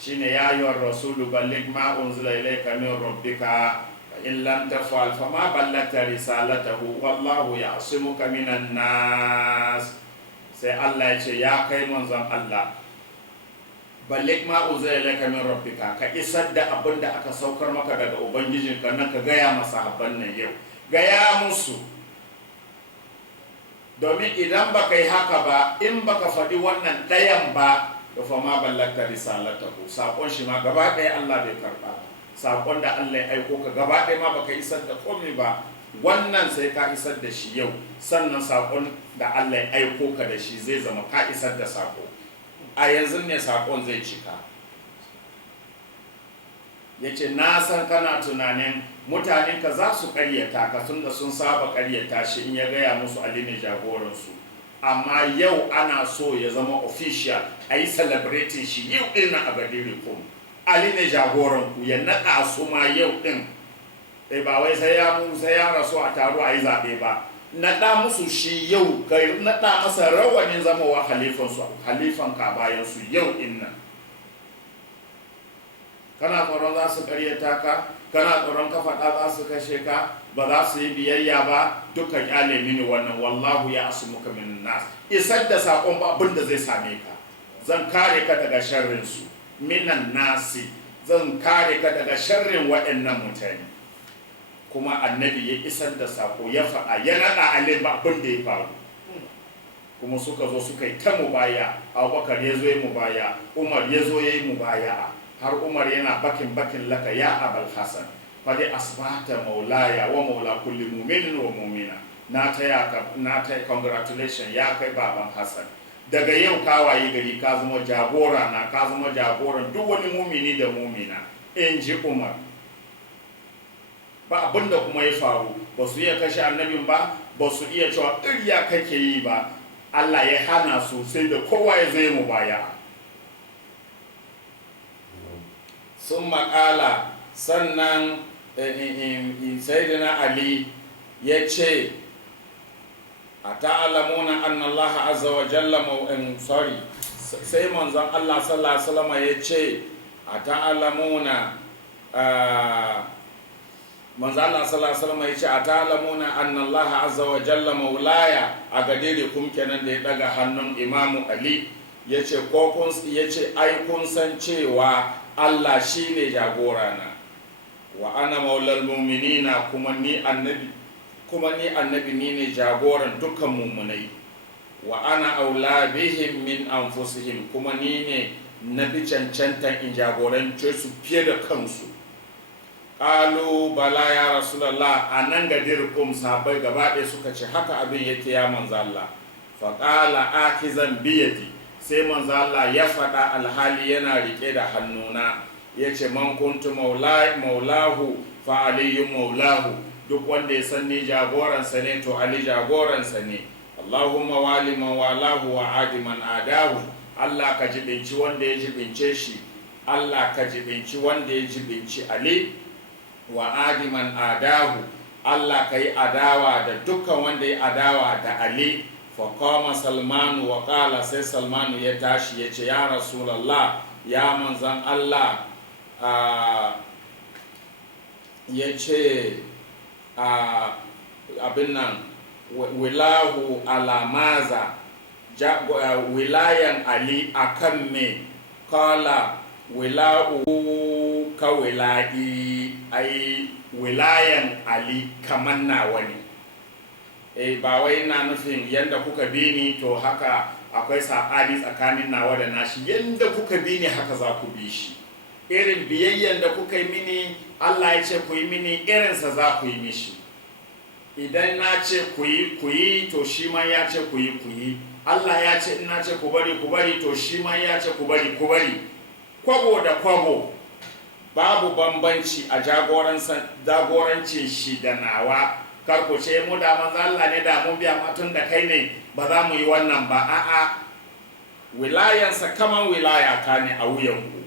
shine ya yi wa rasulu balligh ma unzila ilayka min rabbika in lam taf'al fama ballagta risalatahu wallahu ya'simuka minan nas sai Allah ya ce ya kai manzon Allah balligh ma unzila ilayka min rabbika ka isar da abin da aka saukar maka daga ubangijinka nan ka gaya masa habban nan yau gaya musu domin idan baka yi haka ba in baka faɗi wannan ɗayan ba da fama ballagta risalatahu saƙon shi ma gaba ɗaya Allah bai karɓa saƙon da Allah ya aiko ka gaba ɗaya ma baka isar da komai ba wannan sai ka isar da shi yau sannan saƙon da Allah ya aiko ka da shi zai zama ka isar da saƙo a yanzu ne saƙon zai cika ya ce na san kana tunanin mutanenka za su ƙaryata ka tun da sun saba ƙaryata shi in ya gaya musu Ali ne jagoransu amma yau ana so ya zama official a yi celebrating shi yau ɗin na a Gadiri Kum. Ali ne jagoranku ya naɗa su ma yau ɗin. Ba wai sai ya rasu a taro a yi zaɓe ba. Naɗa musu shi yau, kai naɗa masa rawanin zamawa halifan ka bayan su yau ɗin nan. Kana tsoron za su ƙaryata ka, kana tsoron ka faɗa za su kashe ka, ba za su yi biyayya ba, duka kyale mini wannan, wallahu ya asmuka min nas. Isar da saƙon ba abin da zai same ka. Zan kare ka daga sharrin su, minan nasi, zan kare ka daga sharrin waɗannan mutane. Kuma annabi ya isar da saƙo ya faɗa, ya naɗa Ali ba abin da ya faru. Kuma suka zo suka yi ta mubaya, Abubakar ya zo ya mubaya, Umar ya zo ya yi mubaya. Har Umar yana bakin laka ya Abul Hasan, fadi asbata maulaya wa maula kulli mu'minin wa mu'mina. Na taya congratulations ya kai baban Hassan. Daga yau ka wayi gari ka zama jagora na, ka zama jagoran duk wani mumini da mumina, in ji Umar. Ba abinda kuma ya faru, ba su iya kashe annabin ba, ba su iya cewa ƙarya kake yi ba. Allah ya hana su sai da kowa ya zai mu baya. Sun maƙala sannan Sayyidina Ali ya ce a ta'alamuna anna Allah azza wa jalla sai manzon Allah sallallahu alaihi wasallam ya ce a ta'alamuna manzon Allah sallallahu alaihi wasallam ya ce a ta'alamuna anna Allah azza wa jalla maulaya a Gadiri Kum kenan da ya daga hannun Imamu Ali ya ce ai kun san cewa Allah shi ne jagorana wa ana maulal mu'minina kuma ni annabi ni ne jagoran dukkan mu'minai wa ana aula bihim min anfusihim kuma ni ne na fi cancantan in jagorance su fiye da kansu. Qalu bala ya rasulullah, anan Gadiri Kum sahabbai gaba ɗaya suka ce haka abin yake ya manzo Allah. Fa qala akizan biyadi, sai manzo Allah ya faɗa alhali yana rike da hannuna, yace man kuntu maulahu fa aliyu maulahu, duk wanda ya san ni jagoransa ne to Ali jagoransa ne. Allahumma wali man walahu wa adi man adahu, Allah ka jibinci wanda ya jibince shi, Allah ka jibinci wanda ya jibinci Ali, wa adi man adahu, Allah ka yi adawa da dukkan wanda ya adawa da Ali. Faƙama Salmanu wa ƙala, sai Salmanu ya tashi ya ce ya Rasulallah, ya manzan Allah, ya ce abin nan wilahu alamaza, wilayan Ali akan me? Kala wilahu ka wila'i, ai wilayan Ali kaman nawa ne. Ba wai na nufin yadda kuka bi ni to haka akwai saɓani tsakanin nawa da nashi, yadda kuka bi ni haka za ku bi shi. Irin biyayyen da kuka yi mini, Allah ya ce ku yi mini, irinsa za ku yi mishi. Idan na ce ku yi to shi ma ya ce ku yi. Allah ya ce ina ce ku bari to shi ma ya ce ku bari. Kwabo da kwabo, babu bambanci a jagorancin shi da nawa. Kar ku ce mu da manzo Allah ne da mun biya matun da kai ne ba za mu yi wannan ba. A'a, wilayansa kaman wilaya ta ne a wuyanku.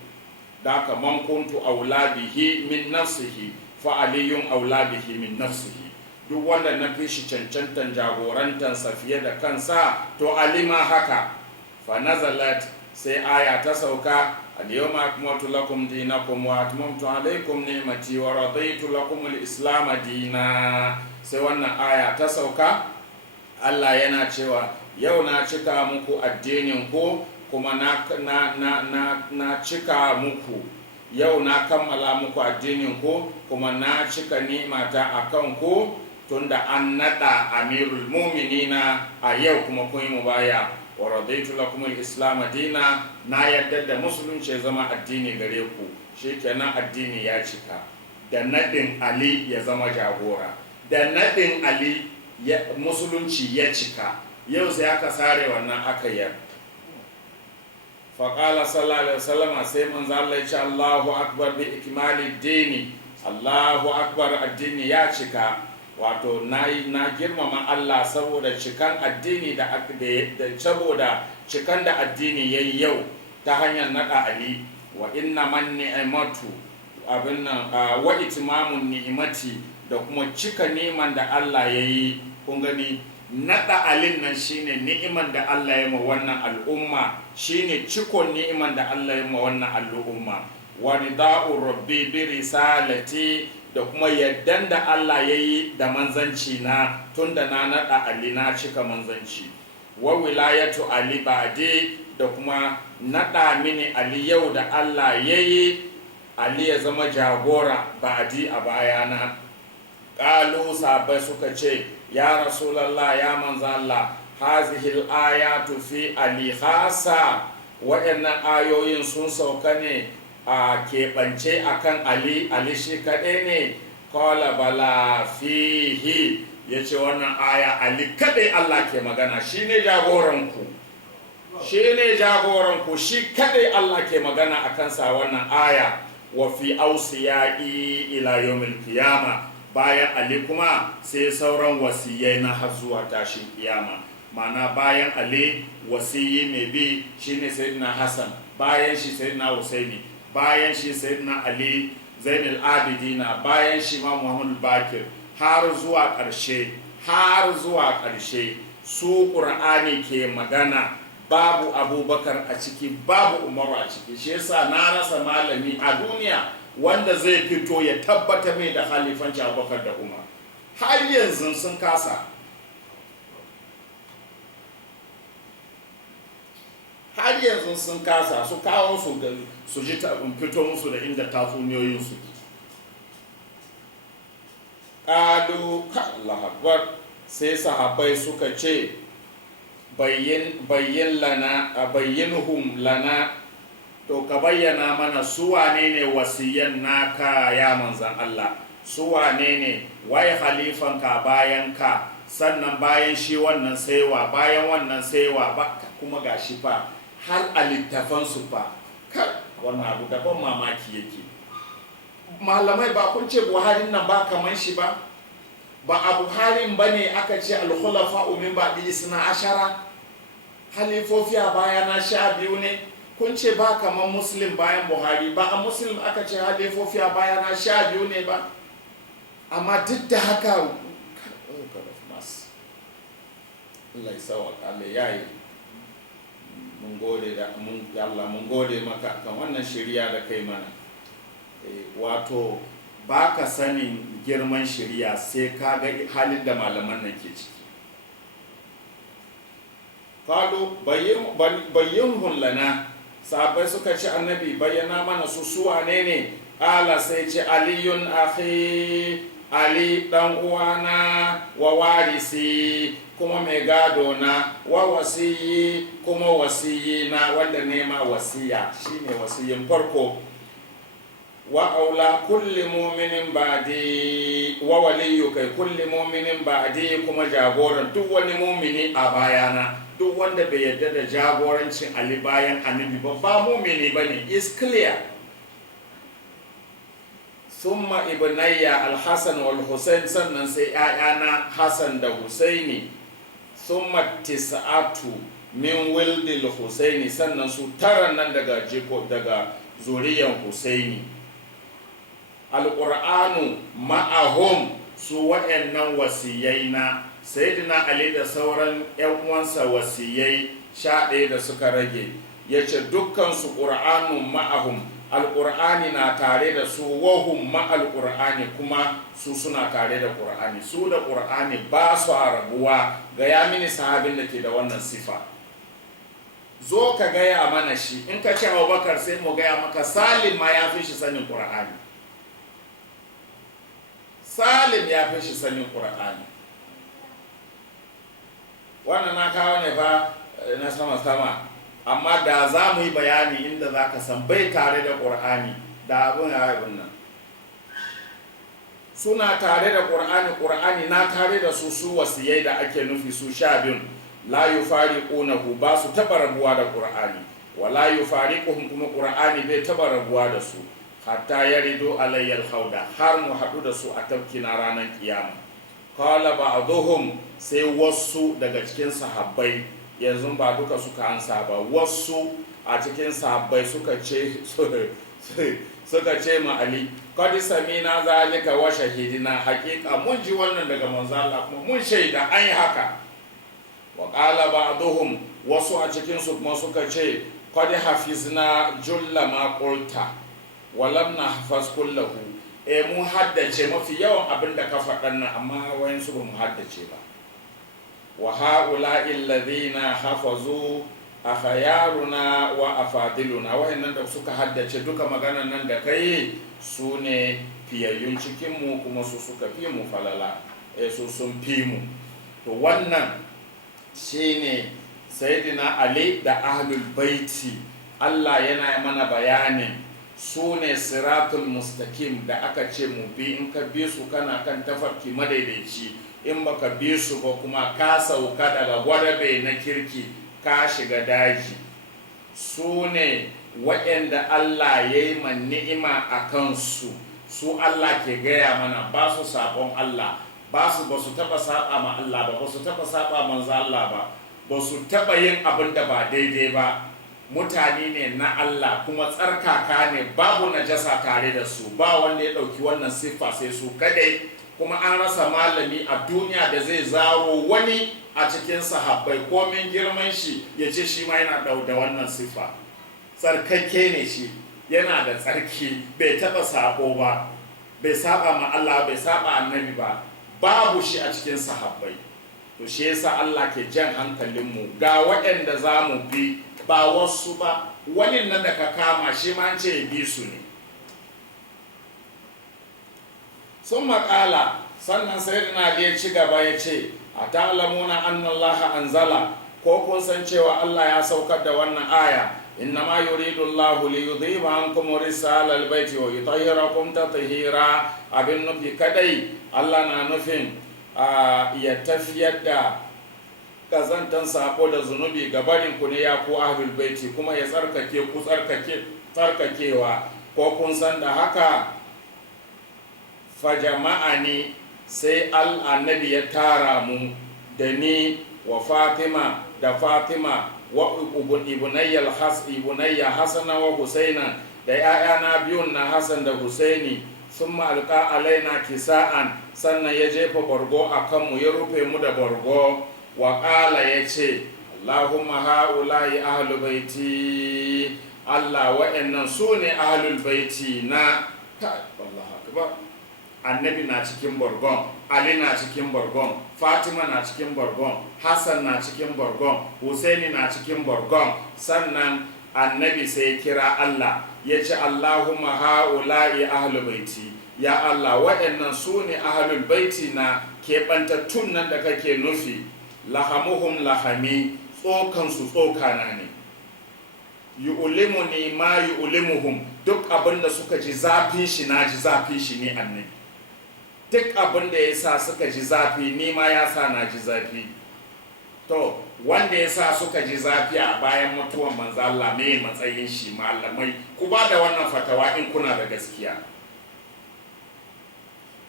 Da ka man kuntu auladihi min nafsihi fa aliyun auladihi min nafsihi, duk wanda na fi shi cancantan jagorantansa fiye da kansa to Ali ma haka. Fa nazalat, sai aya ta sauka, al-yawma akmaltu lakum dinakum wa atmamtu alaykum ni'mati wa raditu lakum al-islam dina. Sai wannan aya ta sauka, Allah yana cewa yau na cika muku addinin ku, kuma na cika muku, yau na kammala muku addinin ku, kuma na cika ni'mata akan ku, tunda an nada amirul mu'minina a yau kuma kun yi mubaya. Wa radaitu lakum al-islam dina, na yadda da musulunci ya zama addini gare ku. Shikenan addini ya cika. Da nadin Ali ya zama jagora, da nadin Ali musulunci ya cika. Yau sai aka sare wannan aka yar. Faƙala sallallahu alaihi wasallam, sai manzo Allah ya ce Allahu akbar bi ikmali dini, Allahu akbar, addini ya cika. wato na girmama Allah saboda cikan addini da saboda cikan da addini yayi yau ta hanyar naɗa Ali wa inna man ni'matu abin nan wa itmamun ni'mati da kuma cika niman da Allah yayi kun gani naɗa alin nan shine ni'iman da Allah ya ma wannan al'umma shine cikon ni'iman da Allah ya ma wannan al'umma wa rida'u rabbi bi risalati da kuma yaddan da Allah ya yi da manzanci na tunda na naɗa Ali na cika manzanci wa wilayatu Ali ba'di da kuma naɗa mini Ali yau da Allah ya yi Ali ya zama jagora ba'di a bayana. Ƙalu sabai suka ce ya rasulallah ya manzo Allah hazihil ayatu fi Ali khasa waɗannan ayoyin sun sauka ne a keɓance akan Ali shi kaɗai ne kala bala fihi ya ce wannan aya Ali kaɗai Allah ke magana shi ne jagoranku shi kaɗai Allah ke magana a kansa wannan aya wa fi ausiyai ila yawmil qiyama bayan Ali kuma sai sauran wasiyai na har zuwa tashin kiyama ma'ana bayan Ali wasiyi mai bi shine sayyidina Hassan bayan shi sayyidina Husaini bayan shi sayyidina Ali Zainul Abidina bayan shi ma Muhammad Bakir har zuwa ƙarshe su Qur'ani ke magana babu Abubakar a ciki babu Umaru a ciki shi yasa na rasa malami a duniya wanda zai fito ya tabbata mai da halifanci Abubakar da Umar har yanzu sun kasa su kawo su ji fito musu da inda tatsuniyoyinsu ƙalu Allah akbar sai sahabbai suka ce bayyanhum lana to ka bayyana mana su wane ne wasiyan naka ya manzan Allah su wane ne waye halifanka bayan ka sannan bayan shi wannan saiwa bayan wannan saiwa ba kuma gashi fa har a littafansu fa wannan abu daban mamaki yake malamai ba kun ce Buhari nan ba kaman shi ba a Buharin ba ne aka ce al-khulafa min ba'di isna ashara halifofi a bayana 12 ne kun ce ba kaman Muslim bayan Buhari ba a Muslim aka ce halifofi a bayana 12 ne ba amma duk da haka Allah ya sauka Allah yayi mun gode maka kan wannan shari'a da kai mana wato ba ka sanin girman shari'a sai ka ga halin da malaman nan ke ciki qalu bayyinhum lana sahabbai suka ce annabi bayyana mana su wane ne ala sai ce aliyun akhi Ali dan uwana wa warisi kuma mai gado na wa wasiyi kuma wasiyi na wanda nema wasiya shine wasiyin farko wa aula kulli mu'minin ba'di wa waliyu kai kulli mu'minin ba'di kuma jagoran duk wani mu'mini a bayana duk wanda bai yarda da jagorancin Ali bayan annabi ba mu'mini bane is clear. Summa ibnayya al-Hasan wal Husain sannan sai ƴaƴana Hasan da Husaini summa tis'atu min wildil Husaini sannan su tara nan daga zuriyan Husaini al-Qur'anu ma'ahum su wa'annan wasiyaina sayyidina Ali da sauran ƴan uwansa wasiyai 11 da suka rage yace dukkan su Qur'anun ma'ahum alƙur'ani na tare da su wahum ma'alƙur'ani kuma su suna tare da ƙur'ani su da ƙur'ani ba su rabuwa ga ya mini sahabin da ke da wannan sifa zo ka gaya mana shi in ka ce Abubakar sai mu gaya maka Salim ma ya fi shi sanin ƙur'ani wannan na kawo ne fa na sama amma da za mu yi bayani inda za ka san bai tare da ƙur'ani da abin nan suna tare da ƙur'ani na tare da su wasiyai da ake nufi su 12 la yufariqunahu ba su taba rabuwa da ƙur'ani wa la yufariquhum kuma ƙur'ani bai taba rabuwa da su hatta yaridu alayyal hauda har mu haɗu da su a tafkina ranar kiyama qala ba'dhum sai wasu daga cikin sahabbai, yanzu ba duka suka ansa ba, wasu a cikin sahabbai suka ce ma Ali, qad samina zalika wa shahidina, haqiqa mun ji wannan daga manzo Allah kuma mun shaida an yi haka. Wa qala ba'dhum, wasu a cikin su kuma suka ce qad hafizna julla ma qulta wa lam nahfaz kullahu, mun haddace mafi yawan abin da ka faɗan nan, amma wayansu ba mu haddace ba. Wa ha'ula'i alladhina hafazu akhyaruna wa afadiluna, wayannan da suka haddace duka maganan nan da kai su ne fiyayyun cikin mu, kuma su suka fi mu falala, su sun fi mu. To wannan shine sayyidina Ali da ahlul baiti. Allah yana mana bayanin su ne siratul mustaqim da aka ce mu bi, in ka bi su kana kan tafarki madaidaici, in baka bi su ba kuma ka sauka daga gwadabe na kirki ka shiga daji. Su ne waɗanda Allah ya yi ma ni'ima a kansu, su Allah ke gaya mana ba su sabon Allah, ba su taɓa saba ma Allah ba su taɓa saba manzo Allah ba su taɓa yin abin da ba daidai ba. Mutane ne na Allah kuma tsarkaka ne, babu najasa tare da su, ba wanda ya ɗauki wannan siffa sai su kadai. Kuma an rasa malami a duniya da zai zaro wani a cikin sahabbai komin girman shi ya ce shi ma yana da wannan siffa. Tsarkake ne shi, yana da tsarki, bai taɓa sabo ba, bai saba ma Allah, bai saba annabi ba, babu shi a cikin sahabbai. To shi yasa Allah ke jan hankalinmu ga waɗanda za mu bi, ba wasu ba. Wani nan da ka kama shi ma an ce bi su ne. Sun maƙala, sannan sayyidina Ali ya ci gaba ya ce, a ta'lamuna anna Allah anzala, ko kun san cewa Allah ya saukar da wannan aya, innama yuridu Allah li yudhiba ankum risalal baiti wa yutahhirakum tatheera. Abin nufi kadai Allah na nufin ya tafiyar da kazantan sako da zunubi gabarin ku ne ya ku ahlul baiti, kuma ya tsarkake ku tsarkakewa. Ko kun san da haka? Fa jama'ani, sai annabi ya tara mu da ni wa Fatima da Fatima wa ibunayya Hasana wa Husaina, da ‘ya'yana biyun na Hassan da Husaini. Sun ma'alƙa alaina kisa'an, sannan ya jefa bargo a kanmu, ya rufe mu da bargo. Wa ƙala ya ce, Allahumma ha'ula'i ahlul baiti, Allah wa'annan su ne ahlul baiti na. Wallahu akbar. Annabi na cikin bargon, Ali na cikin bargon, Fatima na cikin bargon, Hassan na cikin bargon, Husaini na cikin bargon. Sannan annabi sai kira Allah ya ce, Allahumma ha'ula'i ahlul baiti, ya Allah waɗannan su ne ahlul baiti na, keɓantattun nan da kake nufi. Lahamuhum lahami, tsokansu tsokana ne. Yu'limuni ma yu'limuhum, duk abinda suka ji zafin shi na ji zafin shi ne annabi. Duk abin da ya sa suka ji zafi, ni ma ya sa na ji zafi. To wanda ya sa suka ji zafi a bayan mutuwan manzo Allah, me matsayin shi? Malamai ku ba da wannan fatawa in kuna da gaskiya.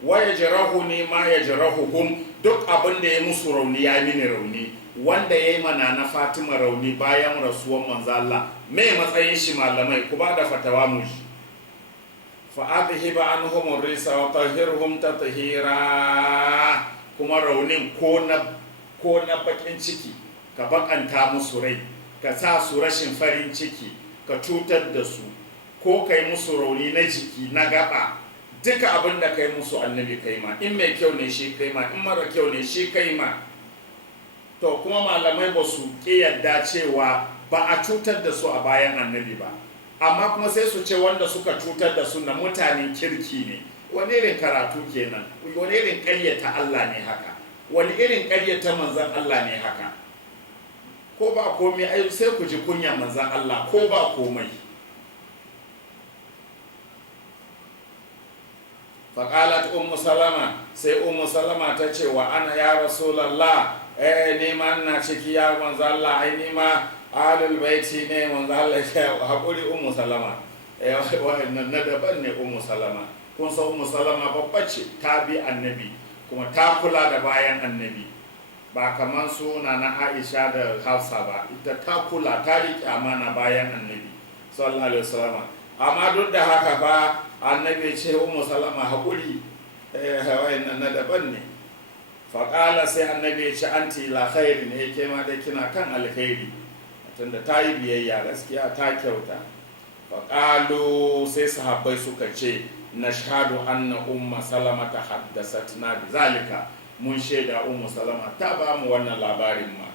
Wa yajrahuni ma yajrahuhum, duk abin da ya musu rauni ya mini rauni. Wanda ya yi mana na Fatima rauni bayan rasuwan manzo Allah, me matsayin shi? Malamai ku ba da fatawa mu shi. fa'adhiba anhum ar-risa wa tahhirhum tatheera. Kuma raunin ko na bakin ciki, ka bakanta musu rai, ka sa su rashin farin ciki, ka cutar da su, ko kai musu rauni na jiki na gaba, duka abin da kai musu annabi kai ma. In mai kyau ne shi kai ma, in mara kyau ne shi kai ma. To kuma malamai ba su ƙi yadda cewa ba a cutar da su a bayan annabi ba, amma kuma sai su ce wanda suka cutar da su na mutanen kirki ne. Wani irin karatu kenan? Wani irin ƙaryata Allah ne haka? Wani irin ƙaryata manzan Allah ne haka? Ko ba komai ai sai ku ji kunya manzan Allah, ko ba komai. Faƙalat Ummu Salama, sai Ummu Salama ta ce wa ana ya Rasulallah, ni ma ina ciki ya manzan Allah, ai ni ma ahlul baiti ne. manzo Allah ya haƙuri. Ummu Salama wannan na daban ne. Ummu Salama kun san Ummu Salama babba ce, ta bi annabi kuma ta kula da bayan annabi, ba kamar suna na Aisha da Hafsa ba, ita ta kula ta riƙe amana bayan annabi sallallahu alaihi wasallam. Amma duk da haka ba annabi ce Ummu Salama haƙuri wayannan na daban ne. Faƙala sai annabi ya ce anti la khairi ne, ke ma da kina kan alkhairi, tunda ta yi biyayya gaskiya ta kyauta. Faƙalu sai sahabbai suka ce nashhadu anna Umma Salama ta haddasatna bi zalika, mun shaida Ummu Salama ta ba mu wannan labarin ma.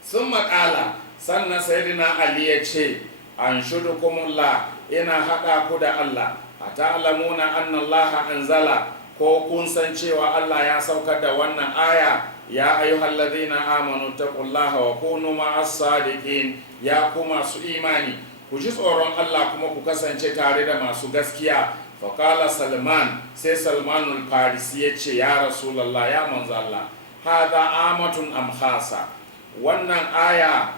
Sun maƙala sannan sayyidina Ali ya ce an shudukumullah, ina haɗa ku da Allah, a ta'lamuna anna Allah anzala, ko kun san cewa Allah ya saukar da wannan aya, ya ayyuhallazina amanu taqullaha wa kunu ma'as sadiqin, ya ku masu imani ku ji tsoron Allah kuma ku kasance tare da masu gaskiya. Faƙala Salman, sai Salmanul Farisi ya ce ya Rasulallah, ya manzo Allah, hada amatun am khasa, wannan aya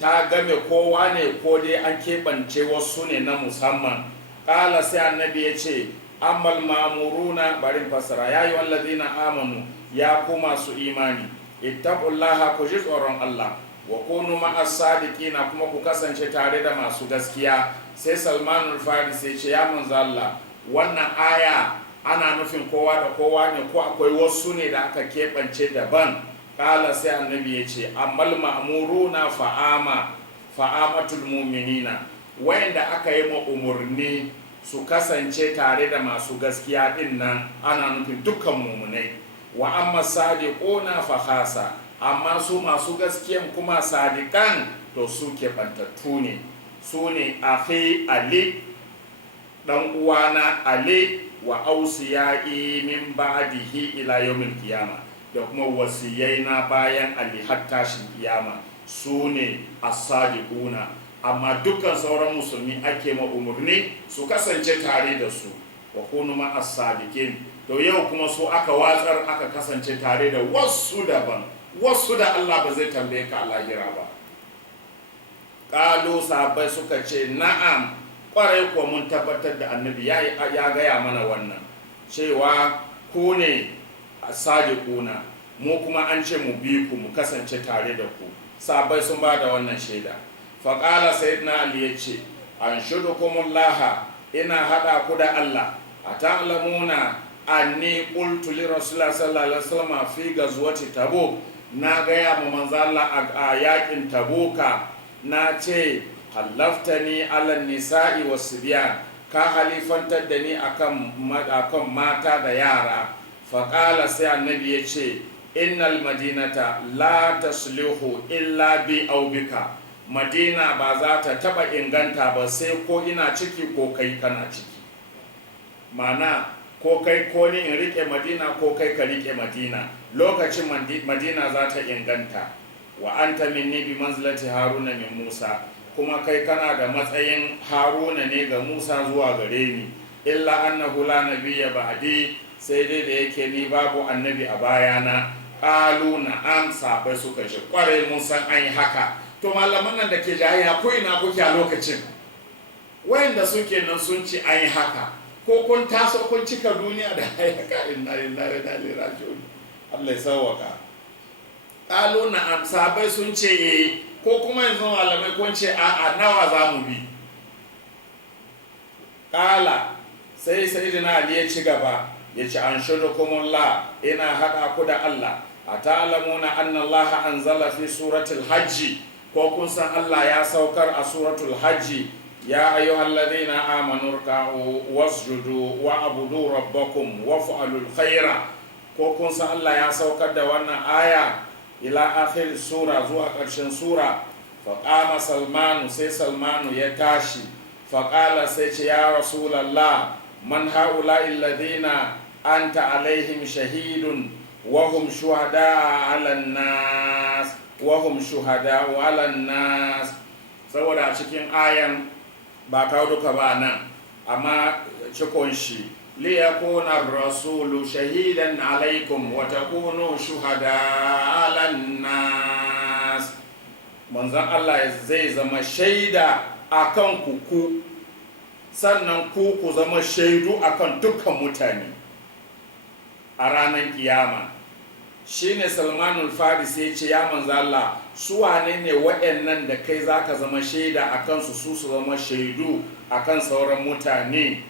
ta game kowa ne ko dai an keɓance wasu ne na musamman. Ƙala sai annabi ya ce ammal ma'muruna, barin fasara, ya yi wallazina amanu, ya ku masu imani, ittaqullaha, ku ji tsoron Allah, wa kunu ma'as sadiqina, kuma ku kasance tare da masu gaskiya. Sai Salmanul Farisi ya ce ya manzo Allah, wannan aya ana nufin kowa da kowa ne ko akwai wasu ne da aka keɓance daban? Kala sai annabi ya ce ammal ma'muruna fa'amatul mu'minina, wayanda aka yi ma umurni su kasance tare da masu gaskiya din nan ana nufin dukkan mumunai. Wa amma sadiquna fa khasa, amma su masu gaskiyan kuma sadiqan to su keɓantattu ne, su ne akhi Ali, dan uwana Ali, wa ausiyai min ba'dihi ila yawmil qiyamah, da kuma wasiyai na bayan Ali har tashin kiyama, su ne as-sadiquna. Amma dukkan sauran musulmi ake ma umurni su kasance tare da su, wa kunu ma as-sadiqin. To yau kuma su aka watsar, aka kasance tare da wasu daban, wasu da Allah ba zai tambaye ka a lahira ba. Qalu, sahabbai suka ce na'am, kwarai kuwa mun tabbatar da annabi ya gaya mana wannan, cewa ku ne sadiquna, mu kuma an ce mu bi ku, mu kasance tare da ku. Sahabbai sun ba da wannan shaida. Faƙala sayyidina Ali ya ce an shudukumullaha, ina haɗa ku da Allah, a ta'lamuna anni qultu li rasulillah sallallahu alaihi wasallam fi gazwati tabuk, na gaya ma manzo Allah a yakin tabuka, na ce hallaftani ala nisa'i wasbiyan, ka halifantar da ni akan mata da yara. Faƙala sai annabi ya ce innal madinata la taslihu illa bi aw bika, madina ba za ta taba inganta ba sai ko ina ciki ko kai kana ciki. Mana ko kai ko ni in rike madina ko kai ka rike madina, lokacin madina za ta inganta. Wa anta minni bi manzilati haruna min musa, kuma kai kana da matsayin haruna ne ga musa zuwa gare ni. Illa annahu la nabiyya ba'di, sai dai da yake ni babu annabi a bayana. Qalu na'am, sahabbai suka ce kwarai mun san an yi haka. To malaman nan da ke jayayya ko ina kuke a lokacin, wayanda suke nan sun ci an yi haka, ko kun taso kun cika duniya da hayaka, inna lillahi wa inna ilaihi raji'un. Allah ya sauwaka. Qalu na'am, sahabbai sun ce ko kuma yanzu malamai kun ce a'a, nawa za mu bi? Qala, sai sayyidina Ali ya ci gaba ya ce an shudukumullah, ina haɗa ku da Allah, a ta'lamuna anna Allah anzala fi suratul hajji, ko kun san Allah ya saukar a suratul hajji, ya ayyuhalladhina amanu ruk'u wasjudu wa'budu rabbakum waf'alul khaira, ko kun san Allah ya saukar da wannan aya ila akhir sura, zuwa ƙarshen sura. Faqama Salmanu, sai Salmanu ya tashi, faqala sai ce ya Rasulallah, man ha'ula'i alladhina anta alaihim shahidun wa hum shuhada 'alan nas, wahum shuhada walan nas. Saboda a cikin ayan ba kawo duka ba nan, amma cikon shi li yakuna rasulu shahidan alaikum wa takunu shuhada alan nas, manzon Allah zai zama shaida akan ku, sannan ku zama shaidu akan dukkan mutane. a ranar kiyama. Shine Salmanul Farisi ya ce ya manzo Allah su wane ne waɗannan da kai zaka zama shaida a kansu su zama shaidu akan sauran mutane?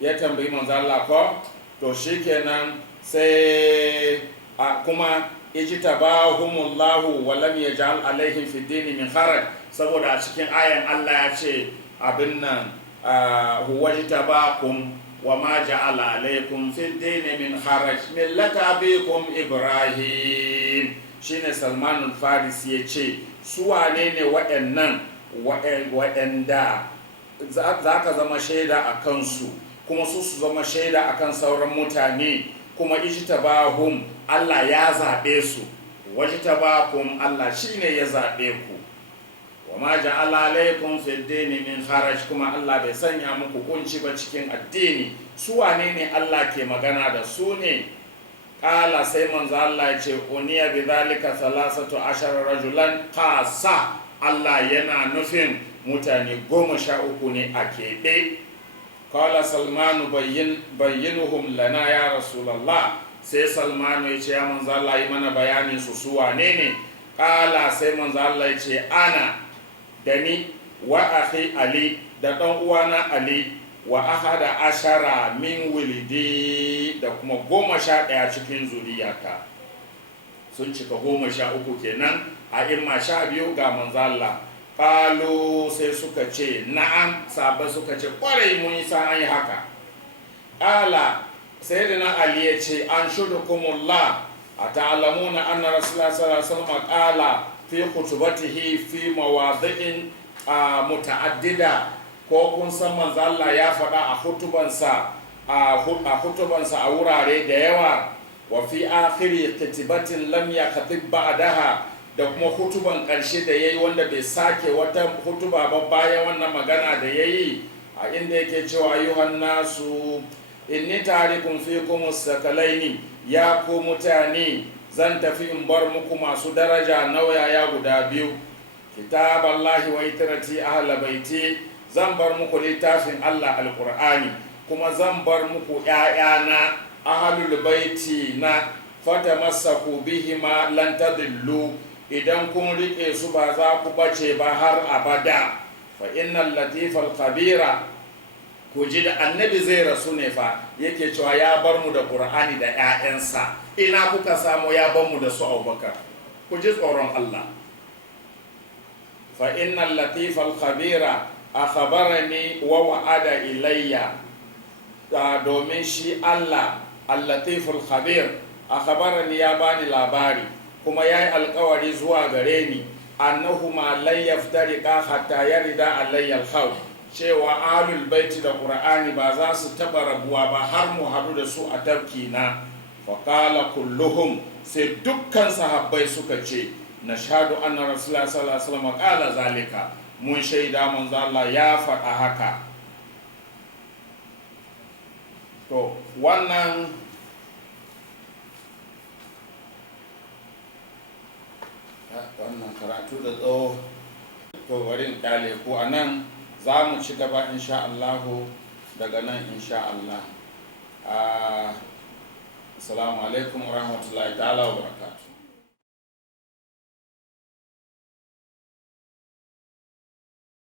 Ya tambayi manzo Allah ko to shikenan sai kuma ijtabahumullahu wa lam yaj'al alaihim fi dini min haraj, saboda a cikin ayan Allah ya ce abin nan huwa ijtabakum wa ma ja'ala alaikum fi dini min haraj millata abikum Ibrahim. Shine Salmanul Farisi ya ce su wane ne waɗanda za ka zama shaida a kansu kuma su zama shaida akan sauran mutane, kuma ijtabahum Allah ya zaɓe su, wajtabakum Allah shine ya zaɓe ku, wa ma ja'ala alaikum fi dini min haraj, kuma Allah bai sanya muku kunci ba cikin addini. Su wane ne Allah ke magana da su ne? Ƙala sai manzo Allah ya ce uniya bi dhalika 13 rajulan qasa, Allah yana nufin mutane 13 ne a keɓe. Kala Salmanu bayyinuhum lana ya Rasulallah, sai Salmanu ya ce ya manzo Allah yi mana bayanin su wane ne? Kala sai manzo Allah ya ce ana da ni wa akhi Ali da dan uwana Ali wa ahada ashara min wilidi da kuma 11 cikin zuriyata. Sun cika 13 kenan, a imma 12 ga manzo Allah. Kalu sai suka ce na'am, sahabbai suka ce kwarai mun yi sa'an yi haka. Kala sayyidina Ali ya ce an shudukumullah ata'lamuna anna rasulullah sallallahu alaihi wasallam qala fi khutbatihi fi mawadhi'in muta'addida, ko kun san manzo Allah ya faɗa a hutubansa a wurare da yawa, wa fi akhiri khutbatin lam yakhatib ba'daha, da kuma hutuban ƙarshe da ya yi wanda bai sake wata hutuba ba bayan wannan magana da ya yi, a inda yake cewa ayyuhan nasu inni tarikum fikum sakalaini, ya ku mutane zan tafi in bar muku masu daraja nauyaya guda biyu, kitaballahi wa itrati ahla baiti, zan bar muku littafin Allah alqur'ani, kuma zan bar muku ƴaƴana ahlul baiti na, fatamassaku bihima lan tadillu, idan kun riƙe su ba za ku ɓace ba har abada. Fa innal latifal khabira, ku ji da annabi zai rasu ne fa yake cewa ya bar mu da Qur'ani da ƴaƴansa. Ina kuka samu ya bar mu da su Abubakar? Ku ji tsoron Allah. Fa innal latifal khabira akhbarani wa wa'ada ilayya, domin shi Allah al-latiful khabir akhbarani ya bani labari kuma ya yi alkawari zuwa gare ni annahuma lan yaftariqa hatta yarida alayya al-hawl, cewa ahlul baiti da Qur'ani ba za su taba rabuwa ba har mu hadu da su a tafki na. Fa qala kulluhum, sai dukkan sahabbai suka ce nashhadu anna rasulullah sallallahu alaihi wasallam qala zalika, mun shaida manzo Allah ya faɗa haka. To wannan karatu da tsawo, to bari in kyale ku a nan, za mu ci gaba insha Allahu daga nan insha Allah. Assalamu alaikum wa rahmatullahi ta'ala wa barakatuh.